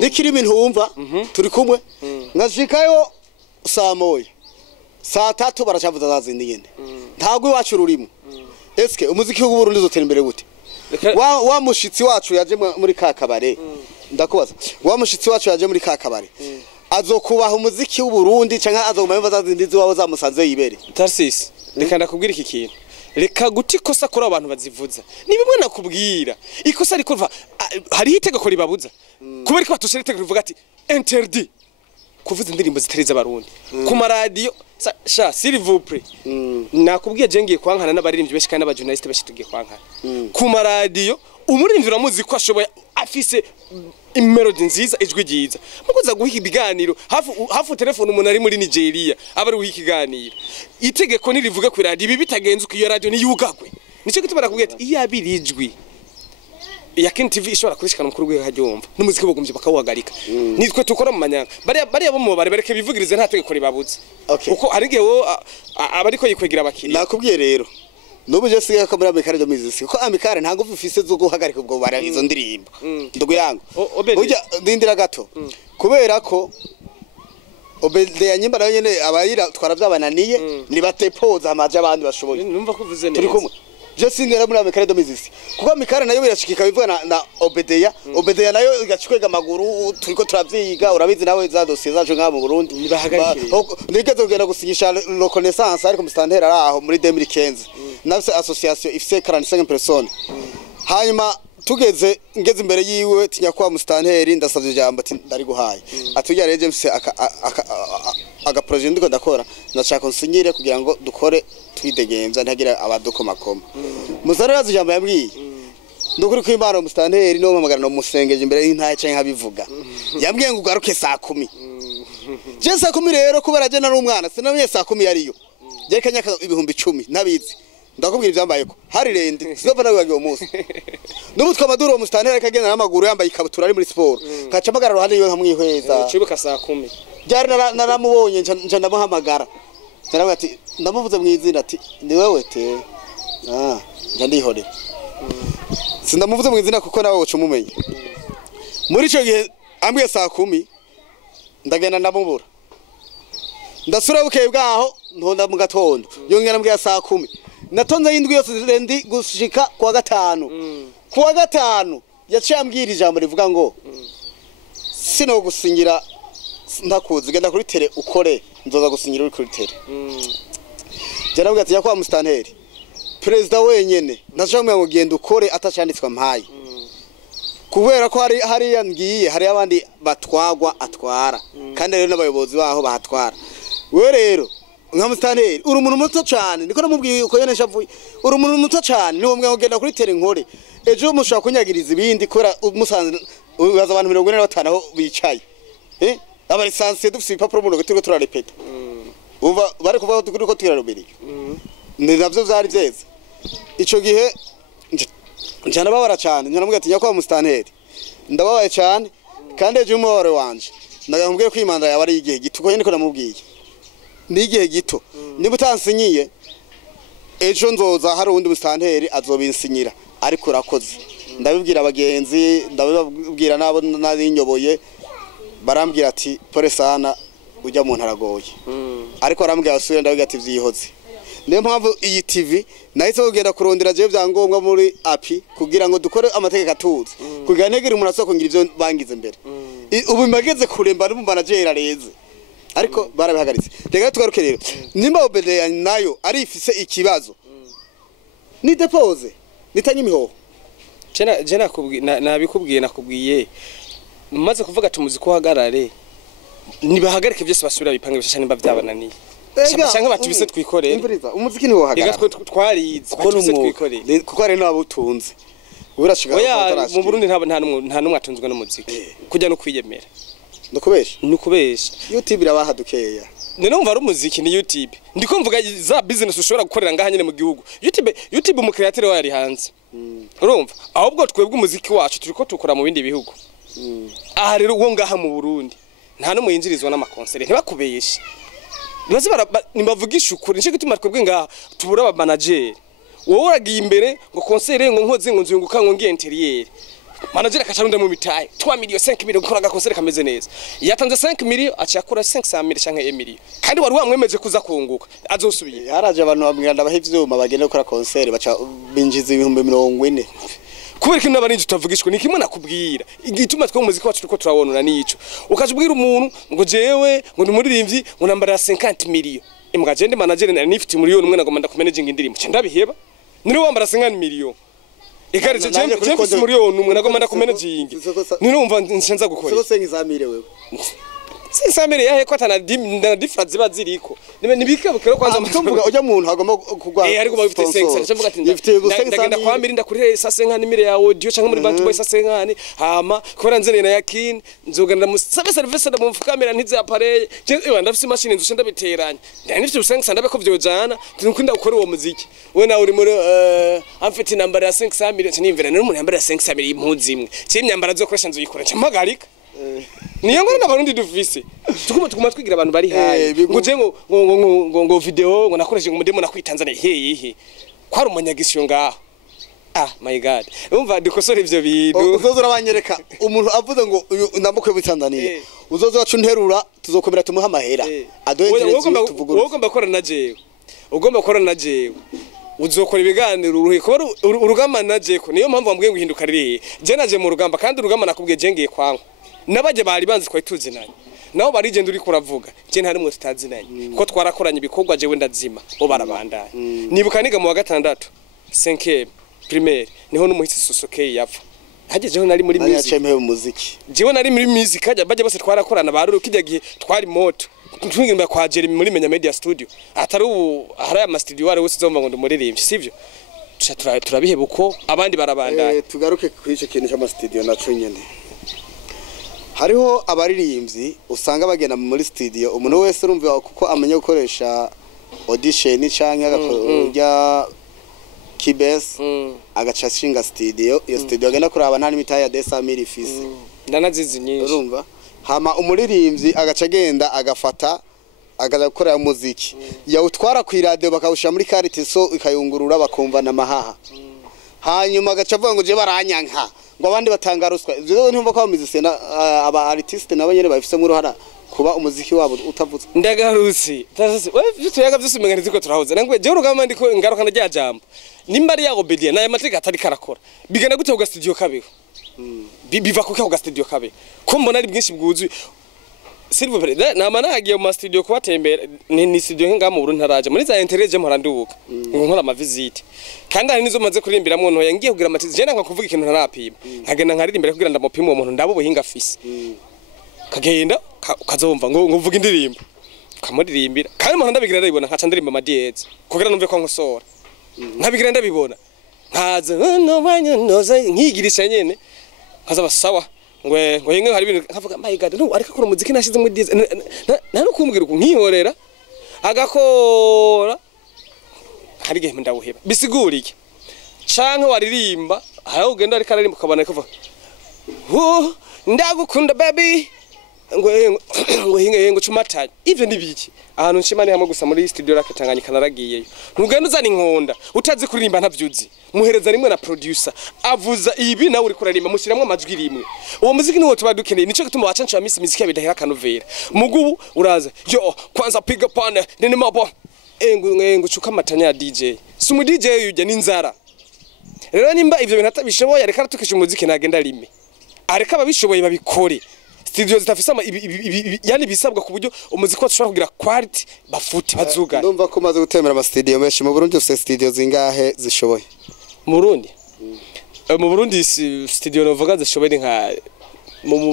nikiri ibintu wumva turi kumwe nkashikayo saa moya saa 3 baracavuza zazindi nyene ntagwe iwacu rurimo eske umuziki w'u Burundi uzotera imbere gute wa mushitsi wacu yaje muri kakabare ndakubaza wa mushitsi wacu yaje muri kakabare azokubaha umuziki w'u Burundi canke azoguma zazindi ziwabo zamusanze yibere Tarsis reka ndakubwira iki kintu reka guti kosa kuri abantu bazivuza ni bimwe nakubwira ikosa rikorva hari itegeko ribabuza kubera ko batushira itegeko rivuga ati interdit kuvuza indirimbo ziteriza abarundi ku maradiyo sha s'il vous plaît nakubwiye je ngiye kwankana n'abaririmbyi beshi kandi n'abajournaliste bashitugiye kwankana ku maradiyo umuririmbyi uramuzi ko ashoboye afise melody nziza ijwi ryiza mukoza guha ibiganiro hafu telefone umuntu ari muri Nigeria abari guha ikiganiro itegeko nirivuga ku radio ibi bitagenze ku iyo radio ni yugagwe nico gituma nakubwiye ati iyo abirijwi Yakini TV ishobora kurishikana umukuru w'igihugu hajyumva n'umuziki bogumye bakawuhagarika nitwe tukora mu manyanga bari bo mu bare bareke bivugirize nta tegeko ribabuze uko arigiye wo abariko yikwegera abakiri nakubwiye rero nubu je siga ko muri amikare do mizisi ko amikare ntango ufise zo guhagarika ubwo bara izo ndirimbo ndugu yangu burya ndindira gato kubera ko obede yanyimba nayo nyene abayira twara byabananiye ni batepoza amaje abandi bashoboye numva kuvuze neza turi kumwe je singera muri Amerika do mizisi kuko Mikara nayo birashikika bivuga na Obedeya nayo igacikwega amaguru turiko turavyiga urabizi nawe za dossier zacu nka mu Burundi nigeze kugenda gusinyisha reconnaissance ariko mustantera araho muri 2015 nafise association ifise 45 personnes hanyuma tugeze ngeze imbere yiwe tinya kwa mustanteri ndasavye ijambo ati ndari guhaye atujya reje mfise aga projet ndiko ndakora ndashaka nsinyire kugira ngo dukore twidegemvya ntagira abadukomakoma muzararaza ijambo yabwiye ndukuri kw'Imana mustanteri no mpamagara no musengeje imbere y'intaye canke nkabivuga yambwiye ngo ugaruke saa 10 je saa 10 rero kubera je nari umwana sinamenye saa 10 yariyo yerekanya ibihumbi 10 ntabizi ndakubwira ivyambayeko hari rende sinova nawe wagiye umunsi n'ubutwa maduro mustanteri akagenda n'amaguru yambaye ikabutura ari muri sport kaca magara ruhande yo nkamwihweza cibuka saa 10 byari naramubonye nje ndamuhamagara cyaravuga ati ndamuvuze mu izina ati ni wewe te nje ndihore sindamuvuze mu izina kuko nawe wocu mumenye muri ico gihe ambwiye saa 10 ndagenda ndamubura ndasura bukeye bwaho ntonda mu gatondo yongera mbwiye saa 10 natonze y'indwi yose rendi gushika kwa gatanu yaciye ambwira ijambo rivuga ngo sino gusingira ndakuzi genda kuri tele ukore nzoza gusinyira uri kuri tele jarabwa ati yakwa mustanteri president wenyene ndashaka ngo genda ukore atacanditswa mpaye kubera ko hari yangiye hari abandi batwagwa atwara kandi rero n'abayobozi baho bahatwara we rero nka mustanteri uri umuntu muto cyane ndiko namubwiye uko yone shavuye uri umuntu muto cyane niwo mwe ngenda kuri tele nkore ejo mushaka kunyagiriza ibindi kora musanze ubaza abantu 45 aho bicaye aba lisansi dufise ipapuro muno turiko turarepeta umva bari kuvaho turiko turarobera ni navyo vyari vyeze ico gihe njana babara cyane njana mubwira ati nyakwa mustanteri ndababaye cyane kandi ejo umubare wanje ndagambwiye kwimanda yawe ari igihe gito ko niko namubwiye ni igihe gito niba utansinyiye ejo nzoza hari undi mustanteri azobinsinyira ariko urakoze ndabibwira abagenzi ndabibabwira nabo narinyoboye barambwira ati pore sana ujya mu ntaragoye ariko arambwira asuye ndabiga ati vyihoze niyo mpamvu iyi TV nahise kugenda kurondera je byangombwa muri api kugira ngo dukore amategeko atuze kugira ntegere umuntu asokongira ivyo bangize mbere ubu mageze kuremba n'umba manager reze ariko barabihagaritse rega tugaruke rero nimba Obedeya nayo ari ifise ikibazo ni depose nitanye imihoho nabikubwiye nakubwiye maze kuvuga tumuzi ko hagarare nibahagarike byose basubira bipange bishasha nimba byabananiye cyangwa batubise twikorera imvuriza umuziki ni wo hagarara twarize batubise twikorera kuko ari nabo utunze urashika mu Burundi nta numwe atunzwe n'umuziki kujya no kwiyemera nukubesha YouTube irabahadukeya none umva ari umuziki ni YouTube ndiko mvuga za business ushobora gukorera ngaha nyene mu gihugu YouTube mu creator wa yari hanze urumva ahubwo twebwe umuziki wacu turiko tukora mu bindi bihugu aha rero uwo ngaha mu Burundi nta no muyinjirizwa n'amakonsere ntibakubeshe nimbavugisha ukuri nje gituma twebwe ngaha tubura aba manager wowe uragiye imbere ngo konsere ngo nkoze ngo nzunguka ngo ngiye interieur manager akacarunda mu mitaye 3 million 5 million gukora agakonsere kameze neza yatanze 5 million acakura 500 million canke 1 million kandi wari wamwemeje kuza kunguka azosubiye haraje abantu bamwiranda bahivyuma bagenda gukora konsere baca binjiza 40 kubera kintu n'abarinzi tutavugishwe ni kimwe nakubwira igituma twe umuziki wacu turiko turawonona nico ukajubwira umuntu ngo jewe ngo ndi muririmbyi ngo nambara 50 million imbwa je ndi manager na nifiti million umwe nagomba ndakumanage indirimbo ndabiheba niri wambara 50 million ikarije je mfite million umwe nagomba ndakumanage niri umva nshenza gukora sose ngizamire wewe sinsamire yahe ko atana difference baziriko nibikabukero kwanza mutumvuga ujya muntu agomba kugwa ariko bafite 5 cyamvuga ati ndagenda kwa mbiri ndakurire sase nkani mire ya audio cyangwa muri bantu boy sase nkani hama kubera nzene na Yakini nzogenda musabe service mu kamera ntize appareil je ndafise machine nzushe ndabiteranya ndafite 5 ndabe ko vyojana tinukunda gukora uwo muziki we nawe uri muri amfite number ya 500 million n'imvera n'umuntu yambara 500 million impuzi imwe cy'imyambara zo koresha nzuyikora cyamagarika niyo ngone n'abarundi dufise tukuma twigira abantu bari haye nguje ngo video ngo nakoreshe ngo demo nakwitanzania hehe kwari umunyagisyo ngaho my god umva dukosora ivyo bintu uzozura banyereka umuntu avuze ngo ndamukwe bitandaniye uzozo wacu nterura tuzokomera tumuha amahera adoentereza tuvugura ugomba gukora na jewe uzokora ibiganiro uruhe ko urugamba naje ko niyo mpamvu bambwiye ngo hinduka riri je naje mu rugamba kandi urugamba nakubwiye je ngiye kwangu nabaje bari banzi twari tuzinanye naho barigenda uri kuravuga je ntari mwe tutazinanye ko twarakoranye ibikorwa jewe ndazima bo barabandanye nibuka niga mu wa gatandatu 5e primaire niho n'umuhisi Sosokeye yapfa hagejeho nari muri muziki jewe nari muri music ajya baje bose twarakorana baruru kijya gihe twari moto twingimba kwa Jeremy muri Menya Media Studio atari ubu hari ama studio wari wose uzomba ngo ndumuririmbye sivyo turabiheba uko abandi barabandanye tugaruke kuri ico kintu cy'ama studio naco nyene hariho abaririmbyi usanga bagenda muri studio umuntu wese urumva kuko amenya gukoresha audition canke agakorya kibes agaca shinga studio iyo studio agenda kuraba nta n'imitaye ya 200,000 ifise ndanazizi nyinshi urumva hama umuririmbyi agaca agenda agafata agakorera muziki yawutwara ku radio bakawusha muri karite so ikayungurura bakumva namahaha hanyuma agaca avuga ngo je baranyanka ngo abandi batangaruswa ivyo ntumva ko musicien aba artiste nabo nyene bafise mu ruhara kuba umuziki wabo utavuze ndagarusi wewe tuyaga byose mengana ziko turahoze nangwe je urugamba ndiko ingaruka ndajya jambo nimba ari yago bedia na matrika atari karakora bigana gute ku studio kabeho biva kuko ku studio kabe ko mbona ari bwinshi bwuzuye Silver Pere na mana agiye mu studio kubatembera ni studio nga mu Burundi ntaraje muri za interage mpora ndubuka ngo nkora ama visite kandi hari nizo maze kuririmbiramwo nto yangiye kugira amatizi je nanga kuvuga ikintu ntarapima nkagenda nkaririmbira kugira ndamupima uwo muntu ndabo buhinga afise kagenda ukazomva ngo uvuga indirimbo kamuririmbira kandi mpora ndabigira ndabibona nkaca ndirimba amadieze kugira numve ko nkosora nkabigira ndabibona nkaza no banyonoza nkigirisha nyene nkaza basawa ngwe hinge hari ibintu nkavuga my god no ariko akora umuziki nashize muri dieze nari kumbwira uko nkihorera agakora hari gihe ndawuheba bisigurike canke waririmba aho ugenda ariko aririmba ukabana kuva ndagukunda baby ngo hinge cumatanye ivyo nibiki ahantu nshimane hamwe gusa muri studio rakatanganye kanaragiyeyo ntugenda uzana inkonda utazi kuririmba ntavyuzi muhereza rimwe na producer avuza ibi nawe uri kuririmba mushiramwe amajwi rimwe uwo muziki niwo tuba dukeneye nico gituma wacanca misi muziki yabidahera kanovera mugubu uraza yo kwanza piga pane nene mabo engu cuka matanya ya DJ sumu DJ yujya ninzara rero nimba ivyo bintu atabishoboye areka tukisha umuziki nagenda rime areka babishoboye babikore studio zitafisa yani bisabwa ku buryo umuziki washobora kugira quality bafute bazuga ndumva ko maze gutemera ama studio menshi mu Burundi ufite studio zingahe zishoboye mu Burundi studio novuga zishoboye nka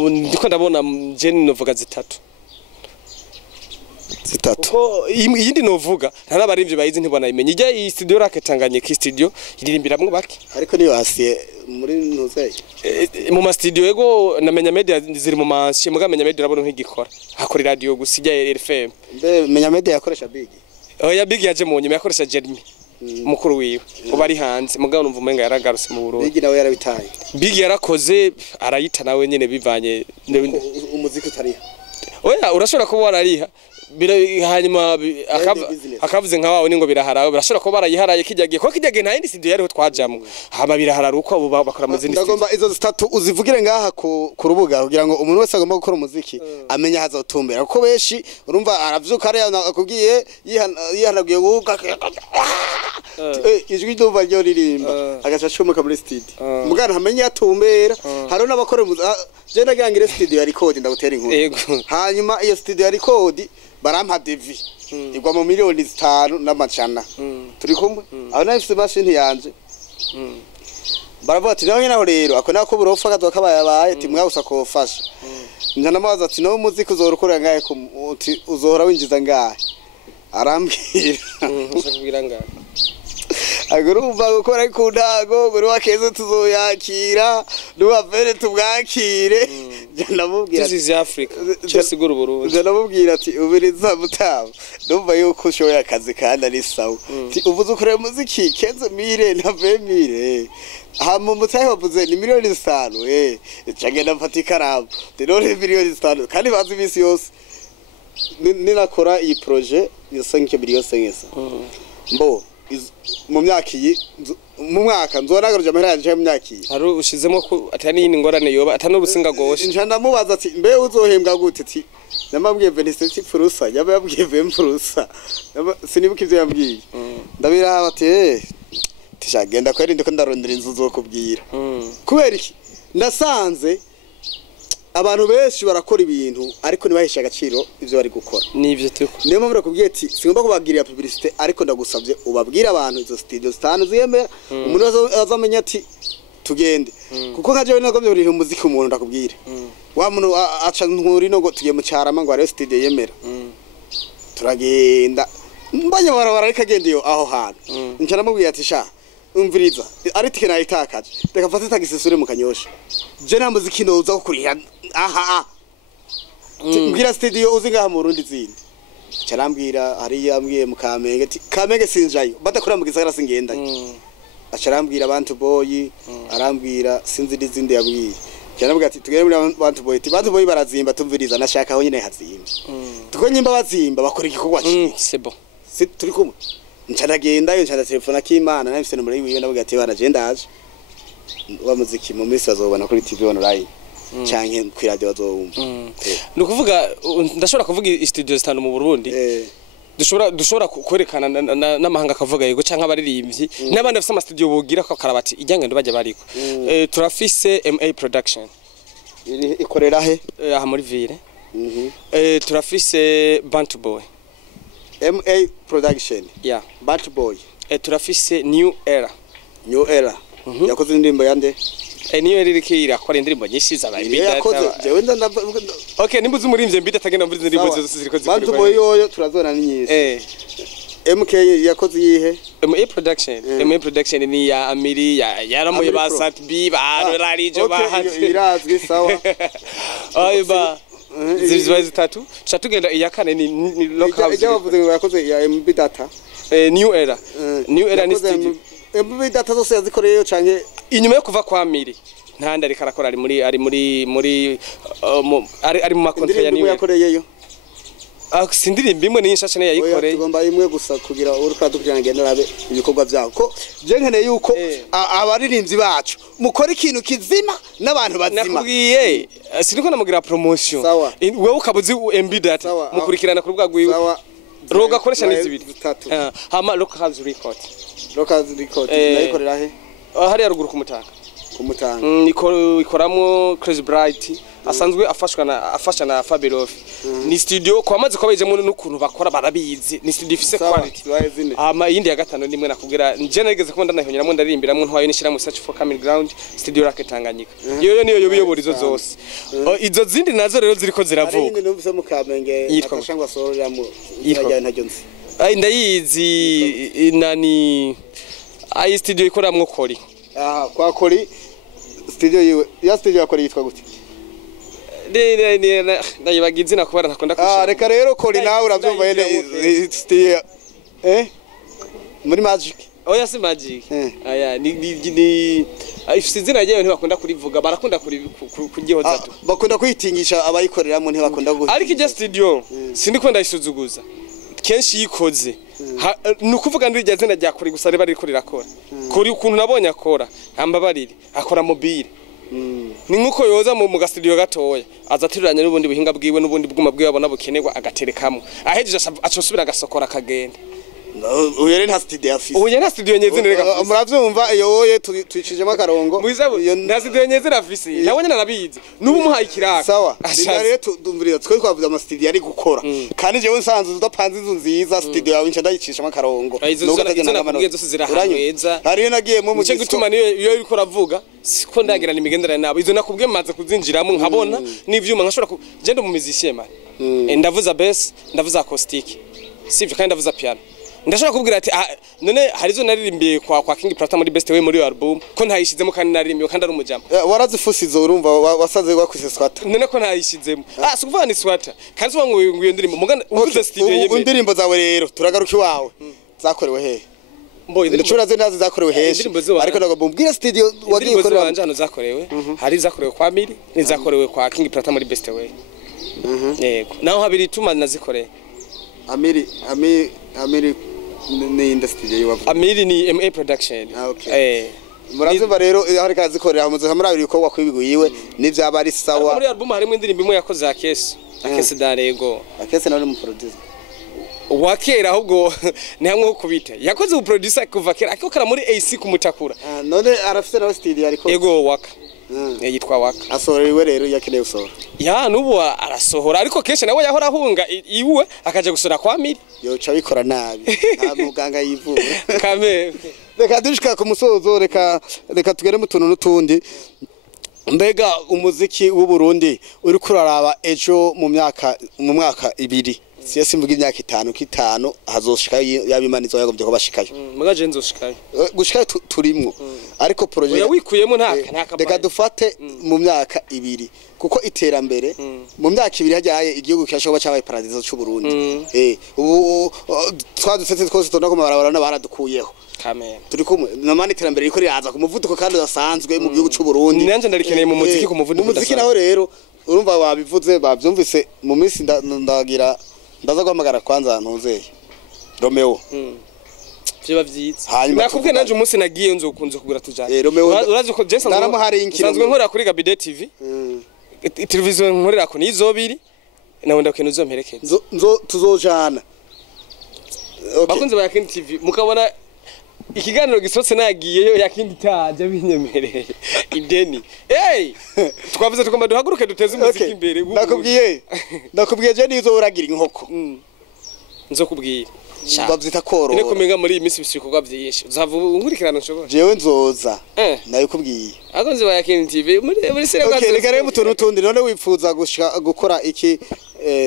ndiko ndabona jeni novuga zitatu ko iyindi novuga ntarabarivye bayizi ntibona imenye ijya iyi studio rakatanganye ki studio iririmbiramwe baki ariko niyo hasiye muri ntuzeye mu ma studio yego namenya media ziri mu mansi mugamenya media urabona nk'igikora hakora radio gusijya RFM mbe menya media yakoresha big oya big yaje mu nyuma yakoresha Jeremy mukuru wiwe uba ari hanze mugabo numva umenga yaragarutse mu Burundi big nawe yarabitaye big yarakoze arayita nawe nyene bivanye umuziki utariha oya urashobora kuba warariha hanyuma akavuze nka wawe ningo biraharawe birashobora kuba barayiharaye kijyagiye ko kijyagiye nta yindi studio yariho twajamwe hama biraharara uko abo bakora mu zindi ndagomba izo zitatu uzivugire ngaha ku rubuga kugira ngo umuntu wese agomba gukora umuziki amenya hazotumbera kuko beshi urumva aravyuka ari akubwiye yihanagiye guka ijwi ndumva ryo ririmba agaca shomoka muri studio mugana hamenye atumbera haro n'abakora je nagangire studio ya record ndagutera inkuru hanyuma iyo studio ya record barampa devi igwa mu miliyoni 5 n'amacana turi kumwe aho nafise machine yanje baravuga ati nawe naho rero ako nako burofa kazo kabaye ati mwawusa ko fasha njana maza ati no muziki uzorukora ngahe uti uzohora winjiza ngahe arambwira usakubwira ngahe agurumva gukora ku ntago guri wakeze tuzoyakira nuwavere tubwakire ndanamubwira this is Africa cyo sigura Burundi ndanamubwira ati ubiriza mutabo ndumva yuko ushoboye akazi kandi ari sawa ati uvuze ukore muziki kenze mire nave mire hama mutahe wavuze ni miliyoni 5 cagenda mfata ikaramu ndone miliyoni 5 kandi bazi bisi yose ninakora iyi projet ya 5 miliyoni mbo mu myaka iyi mu mwaka nzonagaruje amahera yanje mu myaka iyi hari ushizemo ko atani yini ngorane yoba atani urusinga goshe njanda mubaza ati mbe uzohembwa gute ati namabwiye Veniseti Furusa yababwiye Vemfurusa sinibuka ivyo yambwiye ndabira ati tishagenda kweri ndiko ndarondera inzu zo kubwira kubera iki nasanze abantu benshi barakora ibintu ariko nibahisha agaciro ivyo bari gukora nivyo tuko niyo mpamvu nakubwiye ati singomba kubagirira publicite ariko ndagusavye ubabwira abantu izo studio zitanu ziyemera umuntu azamenya ati tugende kuko nka jewe nagomvye buri umuziki umuntu ndakubwira wa muntu aca nkuri no ngo tugiye mu cyarama ngo ari studio yemera turagenda mbanye barabara ariko agendiyo aho hantu ncara mubwiye ati sha umviriza ari tike nayitakaje reka fata tagisesure mu kanyosha je nta muziki noza gukurira aha mbwira studio uzi ngaha mu Burundi zindi carambwira hari yambwiye mu Kamenge ati Kamenge sinjayo badakora mu gisagara singenda acarambwira abantu boyi arambwira sinzi n'izindi yabwiye cyarambwira ati tugere muri abantu boyi ati abantu boyi barazimba tumviriza nashaka aho nyine hazimba tuko nyimba bazimba bakora igikorwa cyo c'est bon turi kumwe ncanagenda yo ncana telefone akimana nafise numero yiwe navuga ati bana je ndaje wa muziki mu minsi bazobona kuri TV online canke kuri radio bazobumva nukuvuga ndashobora kuvuga studio zitanu mu Burundi dushobora kwerekana n'amahanga akavuga yego canke abaririmbyi n'abandi bafite ama studio bogira ko karabati ijyange ndo bajya bariko turafise MA production ikorera he aha muri ville turafise Bantu Boy MA production yeah Bantu Boy turafise New Era yakoze indirimbo yande niyo ririkira ko indirimbo nyinshi zabaye yakoze jewe nda okay nimbuze umurimbye mbida tagenda muri indirimbo zose ziriko zikora Bantu Boy yoyo turazona ni nyinshi MK yakoze yihe MA production ni ya Amiri yaramuye ba Satbi ba Rarijo ba irazwi sawa ayba zizibaye zitatu tugenda iya kane ni local ijya bavuze ngo yakoze ya MB data New Era ni studio MB data zose yazikoreyeyo canke inyuma yo kuva kwa Amiri ntandi ariko arakora ari mu makontra ya New Era yakoreyeyo sindirimba imwe ni nshasha ne yayikoreye tugomba imwe gusa kugira urukora dukurana ngenda rabe ibikorwa byako ko je nkeneye yuko abaririmbyi bacu mukora ikintu kizima n'abantu bazima nakubwiye siniko namugira promotion wewe ukabuzi MB data mukurikirana ku rwego wiwe roga koresha n'izibiri hama local record nayikorera he hari yaruguru kumutanga ikoramwo Crazy Bright asanzwe afasha na Fabelof ni studio kwamaze kwabejemo n'ukuntu bakora barabizi ni studio ifise quality yindi ya gatano nimwe nakubwira nje nageze ko ndanahonyeramo ndaririmbiramo ntwayo nishira mu search for common ground studio Tanganyika yoyo niyo yobiyobora izo zose izo zindi nazo rero ziriko ziravuka ari numvise mu Kamenge akashangwa sororamo yitwa ntajyo nzi ndayizi nani ayi studio ikoramwo kori kwa kori studio yiwe ya studio yakora yitwa gute ndayibaga izina kubara ntakunda kushaka reka rero kori nawe uravyumva yene studio muri Magic oya si Magic aya ni ifise izina ryayo ntibakunda kurivuga barakunda kugihoza tu bakunda kwitingisha abayikoreramo ntibakunda gusa ariko ije studio sindiko ndayisuzuguza kenshi yikoze nukuvuga ndi ryazina rya kuri gusa reba riko rirakora kuri ukuntu nabonye akora ambabarire akora mobile ni nkuko yoza mu gastudio gatoya azatiruranya n'ubundi buhinga bwiwe n'ubundi bwuma bwiwe abona bukenerwa agaterekamo ahejeje acosubira agasokora akagenda uyere nta studio afise uye nta studio nyezine reka muravyumva yoye twicijemo akarongo iyo nta studio nyezine afise nabonye narabizi nubu muhaye kiraka sawa rero tumviriza twe twavuze ama studio ari gukora kandi jewe nsanzwe udapanze inzu nziza studio yawe nca ndayicishamo akarongo nuko atagenda n'amano zose zirahaheza hariyo nagiyemo mu gice gituma niyo uriko ravuga siko ndagira n'imigendera nabo izo nakubwiye maze kuzinjiramo nkabona n'ivyuma nkashobora genda mu musicien man ndavuza bass ndavuza acoustic sivyo kandi ndavuza piano ndashaka kubwira ati none harizo naririmbiye kwa King Prata muri best way muri album ko ntayishizemo kandi naririmbiye kandi ari umujama warazifusizo urumva wasaze wakwise swata none ko ntayishizemo sikuvuga ni swata kandi so ngo iyo ndirimbo mugana uvuze studio yeme indirimbo zawe rero turagaruka iwawe zakorewe he mboye ndicura ze nazi zakorewe heshi ariko nago bumbwira studio wagiye korera wanje hano zakorewe hari zakorewe kwa Miri ni zakorewe kwa King Prata muri best way yego naho habiri tuma nazikoreye Amiri ni industry yiwa Amiri ni MA production murazumva rero hari kazikorera muze hamura ibikorwa kwibiguyiwe n'ivyaba ari sawa muri album harimo indirimbo imwe yakoze akese darego akese nawe mu producer wakera ahubwo ni hamwe ho kubita yakoze ubu producer kuva kera ariko kara muri AC kumutakura none arafite na studio ariko yego waka yitwa waka asohorewe rero yakeneye gusohora ya nubu arasohora ariko kenshi nawe yahora ahunga iwe akaje gusura kwa miri yoca bikora nabi nta muganga yivura kame reka dushika ku musozo reka tugere mu tuntu n'utundi mbega umuziki w'u Burundi uri kuraraba ejo mu mwaka ibiri siyasi mvuga imyaka 5 hazoshika yabimanizo yagombye ko bashikayo mugaje nzoshikayo gushika turimwo ariko project oya wikuyemo nta reka dufate mu myaka ibiri kuko iterambere mu myaka ibiri hajyaye igihugu cyashoba cyabaye paradizo cy'u Burundi ubu twadusetse twose tona ko mabarabara baradukuyeho Amen. Turi kumwe namani iterambere riko riraza ku muvuduko kandi udasanzwe mu gihugu cy'u Burundi. Nanje ndarikeneye mu muziki ku muvuduko. Mu muziki naho rero urumva babivuze bavyumvise mu minsi ndagira ndaza guhamagara kwanza ntuzeye. Romeo. Vyo bavyiza. Nakubwiye nanje umunsi nagiye nzokunze kugura tujanye. Romeo urazi ko Jason naramuhari inkiro. Sanzwe nkora kuri Gabide TV. Televiziyo nkorera ko nizobiri. Nawe ndakeneye uzomperekeza. Tuzojana. Bakunze ba Yakini TV mukabona ikiganiro gisotse nagiyeyo Yakini taje binyemereye ideni twavuze tugomba duhaguruke duteze umuziki imbere nakubwiye je nizo uragira inkoko nzokubwira bavyita koro ine kumenga muri imisi bisikorwa vyinshi uzava unkurikirana nshobora jewe nzoza nabikubwiye akonze ba Yakini TV muri sere kwa reka rero mutuntu tundi none wipfuza gukora iki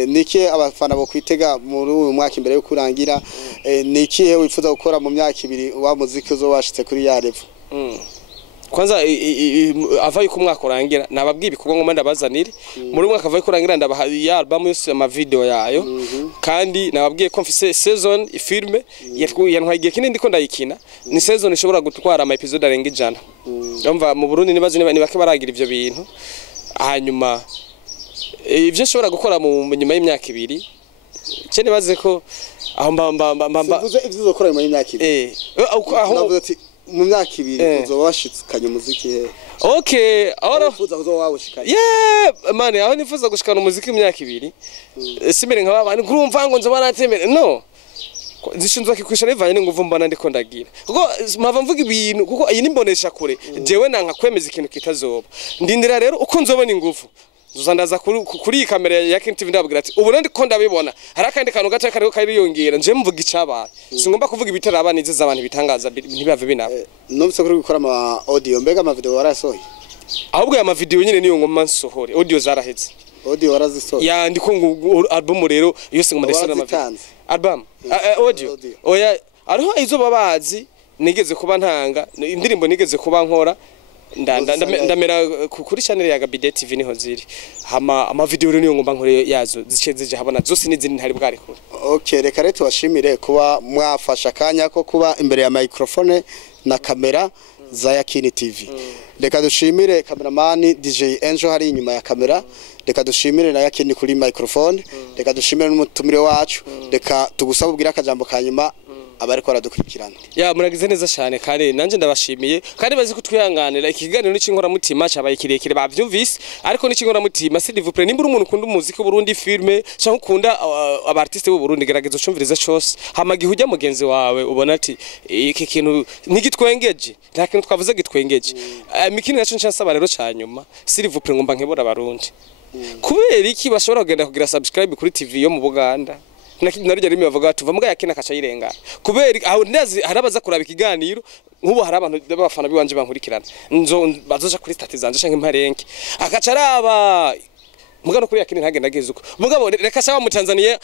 niki abafana bo kwitega muri uyu mwaka imbere yo kurangira niki wipfuza gukora mu myaka ibiri wa muziki uzo washitse kuri ya level kwanza avaye ku mwaka urangira nababwiye bikorwa ngo ndabazanire muri mwaka avaye kurangira ndabaha ya album yose ama video yayo kandi nababwiye ko mfise season ifilme yantwaye igihe kinini ndiko ndayikina ni season ishobora gutwara ama episode arenga 100 ndumva mu Burundi nibazi ni bake baragira ivyo bintu hanyuma ivyo shobora gukora mu nyuma y'imyaka ibiri cyane baze ko aho mbamba sivuze ivyo uzokora mu myaka ibiri aho mu myaka ibiri uzoba washikanye umuziki he okay ahora ufuza kuzo wawushikanye man aho nifuza gushikana umuziki mu myaka ibiri simere nka babandi kurumva ngo nzoba natemere no zishinzwe kikushana ivanye n'inguvu mbana ndiko ndagira kuko mpava mvuga ibintu kuko iyi nimbonesha kure jewe nanka kwemeza ikintu kitazoba ndindira rero uko nzobona inguvu Zuzandaza kuri kamera ya Yakini TV ndabwira ati ubu ndiko ndabibona hari akandi kantu gato kariko kariyongera nje mvuga icabaye singomba kuvuga ibitarabanize z'abantu bitangaza ntibave binaba nobise kuri gukora ama audio mbega ama video warasohoye ahubwo ya ama video nyine niyo ngoma nsohore audio zaraheze audio warazisohoye ya ndiko album rero yose ngoma ndesana ama album audio oya ariho izo babazi nigeze kuba ntanga indirimbo nigeze kuba nkora ndamera kuri channel ya Gabide TV niho ziri ama video rero niyo ngomba nkore yazo ziceze habona zose n'izindi ntari bwari kure okay reka rero tubashimire kuba mwafasha kanya ko kuba imbere ya microphone na kamera za Yakini TV reka dushimire cameraman DJ Angel hari inyuma ya kamera reka dushimire na Yakini kuri microphone reka dushimire n'umutumire wacu reka tugusaba ubwira akajambo kanyuma abari ko aradukurikirana muragize neza cyane kandi nanje ndabashimiye kandi bazi kutwihanganira ikiganiro n'ikinkora mutima cyabaye kirekire bavyumvise ariko n'ikinkora mutima s'il vous plaît nimbura umuntu ukunda umuziki Burundi filme cyangwa ukunda abartiste b'u Burundi gerageza ucumvirize cyose hamagihe ujya mugenzi wawe ubona ati iki kintu nigitwengeje nta kintu twavuze gitwengeje mikini naco nsaba rero cyanyuma s'il vous plaît ngomba nkebora abarundi kubera iki bashobora kugenda kugira subscribe kuri TV yo mu Buganda narujya rimwe bavuga tuva mbwa Yakina kaca yirenga kubera aho ndazi harabaza kuraba ikiganiro nkubo hari abantu b'abafana biwanje bankurikirana bazoja kuri stati zanje canke imparenke akaca araba mugano kuri Yakini ntagenda gezuko mugabo reka saba mu Tanzania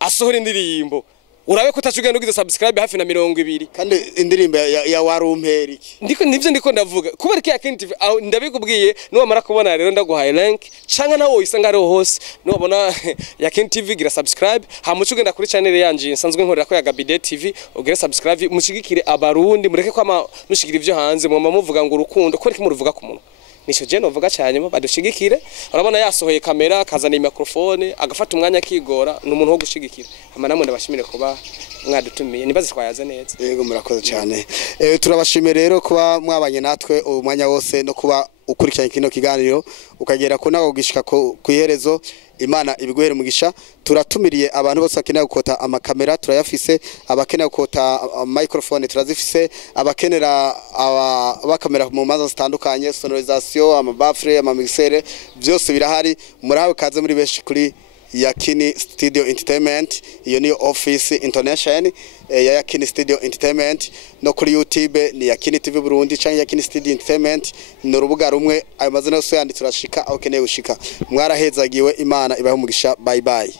asohora indirimbo urabe ko utacugenda ugize subscribe hafi na 200 kandi indirimbo ya warumpera iki nivyo ndiko ndavuga kubera ko Yakini TV ndabikubwiye no mara kubona rero ndaguhaye link canga nawo isanga ari hose no bona Yakini TV gira subscribe hamucugenda kuri channel yanje nsanzwe nkorera ko ya Gabide TV ugira subscribe mushigikire abarundi mureke kwa mushigikira ivyo hanze mwama muvuga ngo urukundo ko reke muruvuga ku muntu nico je novuga cyane badushigikire urabona yasohoye kamera kazana microfone agafata umwanya kigora n'umuntu wo gushigikira amanamwe ndabashimire kuba mwadutumiye nibaze twayaze neza yego murakoze cyane turabashimire rero kuba mwabanye natwe umwanya wose no kuba ukurikiranye kino kiganiro ukagera ko nago gishika ku iherezo Imana ibiguhere mugisha. Turatumiriye abantu bose bakeneye gukota amakamera turayafise, abakeneye gukota microfone turazifise, abakenera abakamera mu manza zitandukanye, Sonersation, bafre, mixere, byose birahari. Murahawe kaze muri benshi kuri Yakini Studio Entertainment, iyo niyo office international ya Yakini Studio Entertainment. No kuri YouTube ni Yakini TV Burundi cyangwa Yakini Studio Entertainment, no rubuga rumwe. Ayo mazina yose yandi turashika aho keneye gushika. Mwarahezagiwe, Imana ibahe umugisha. Bye bye.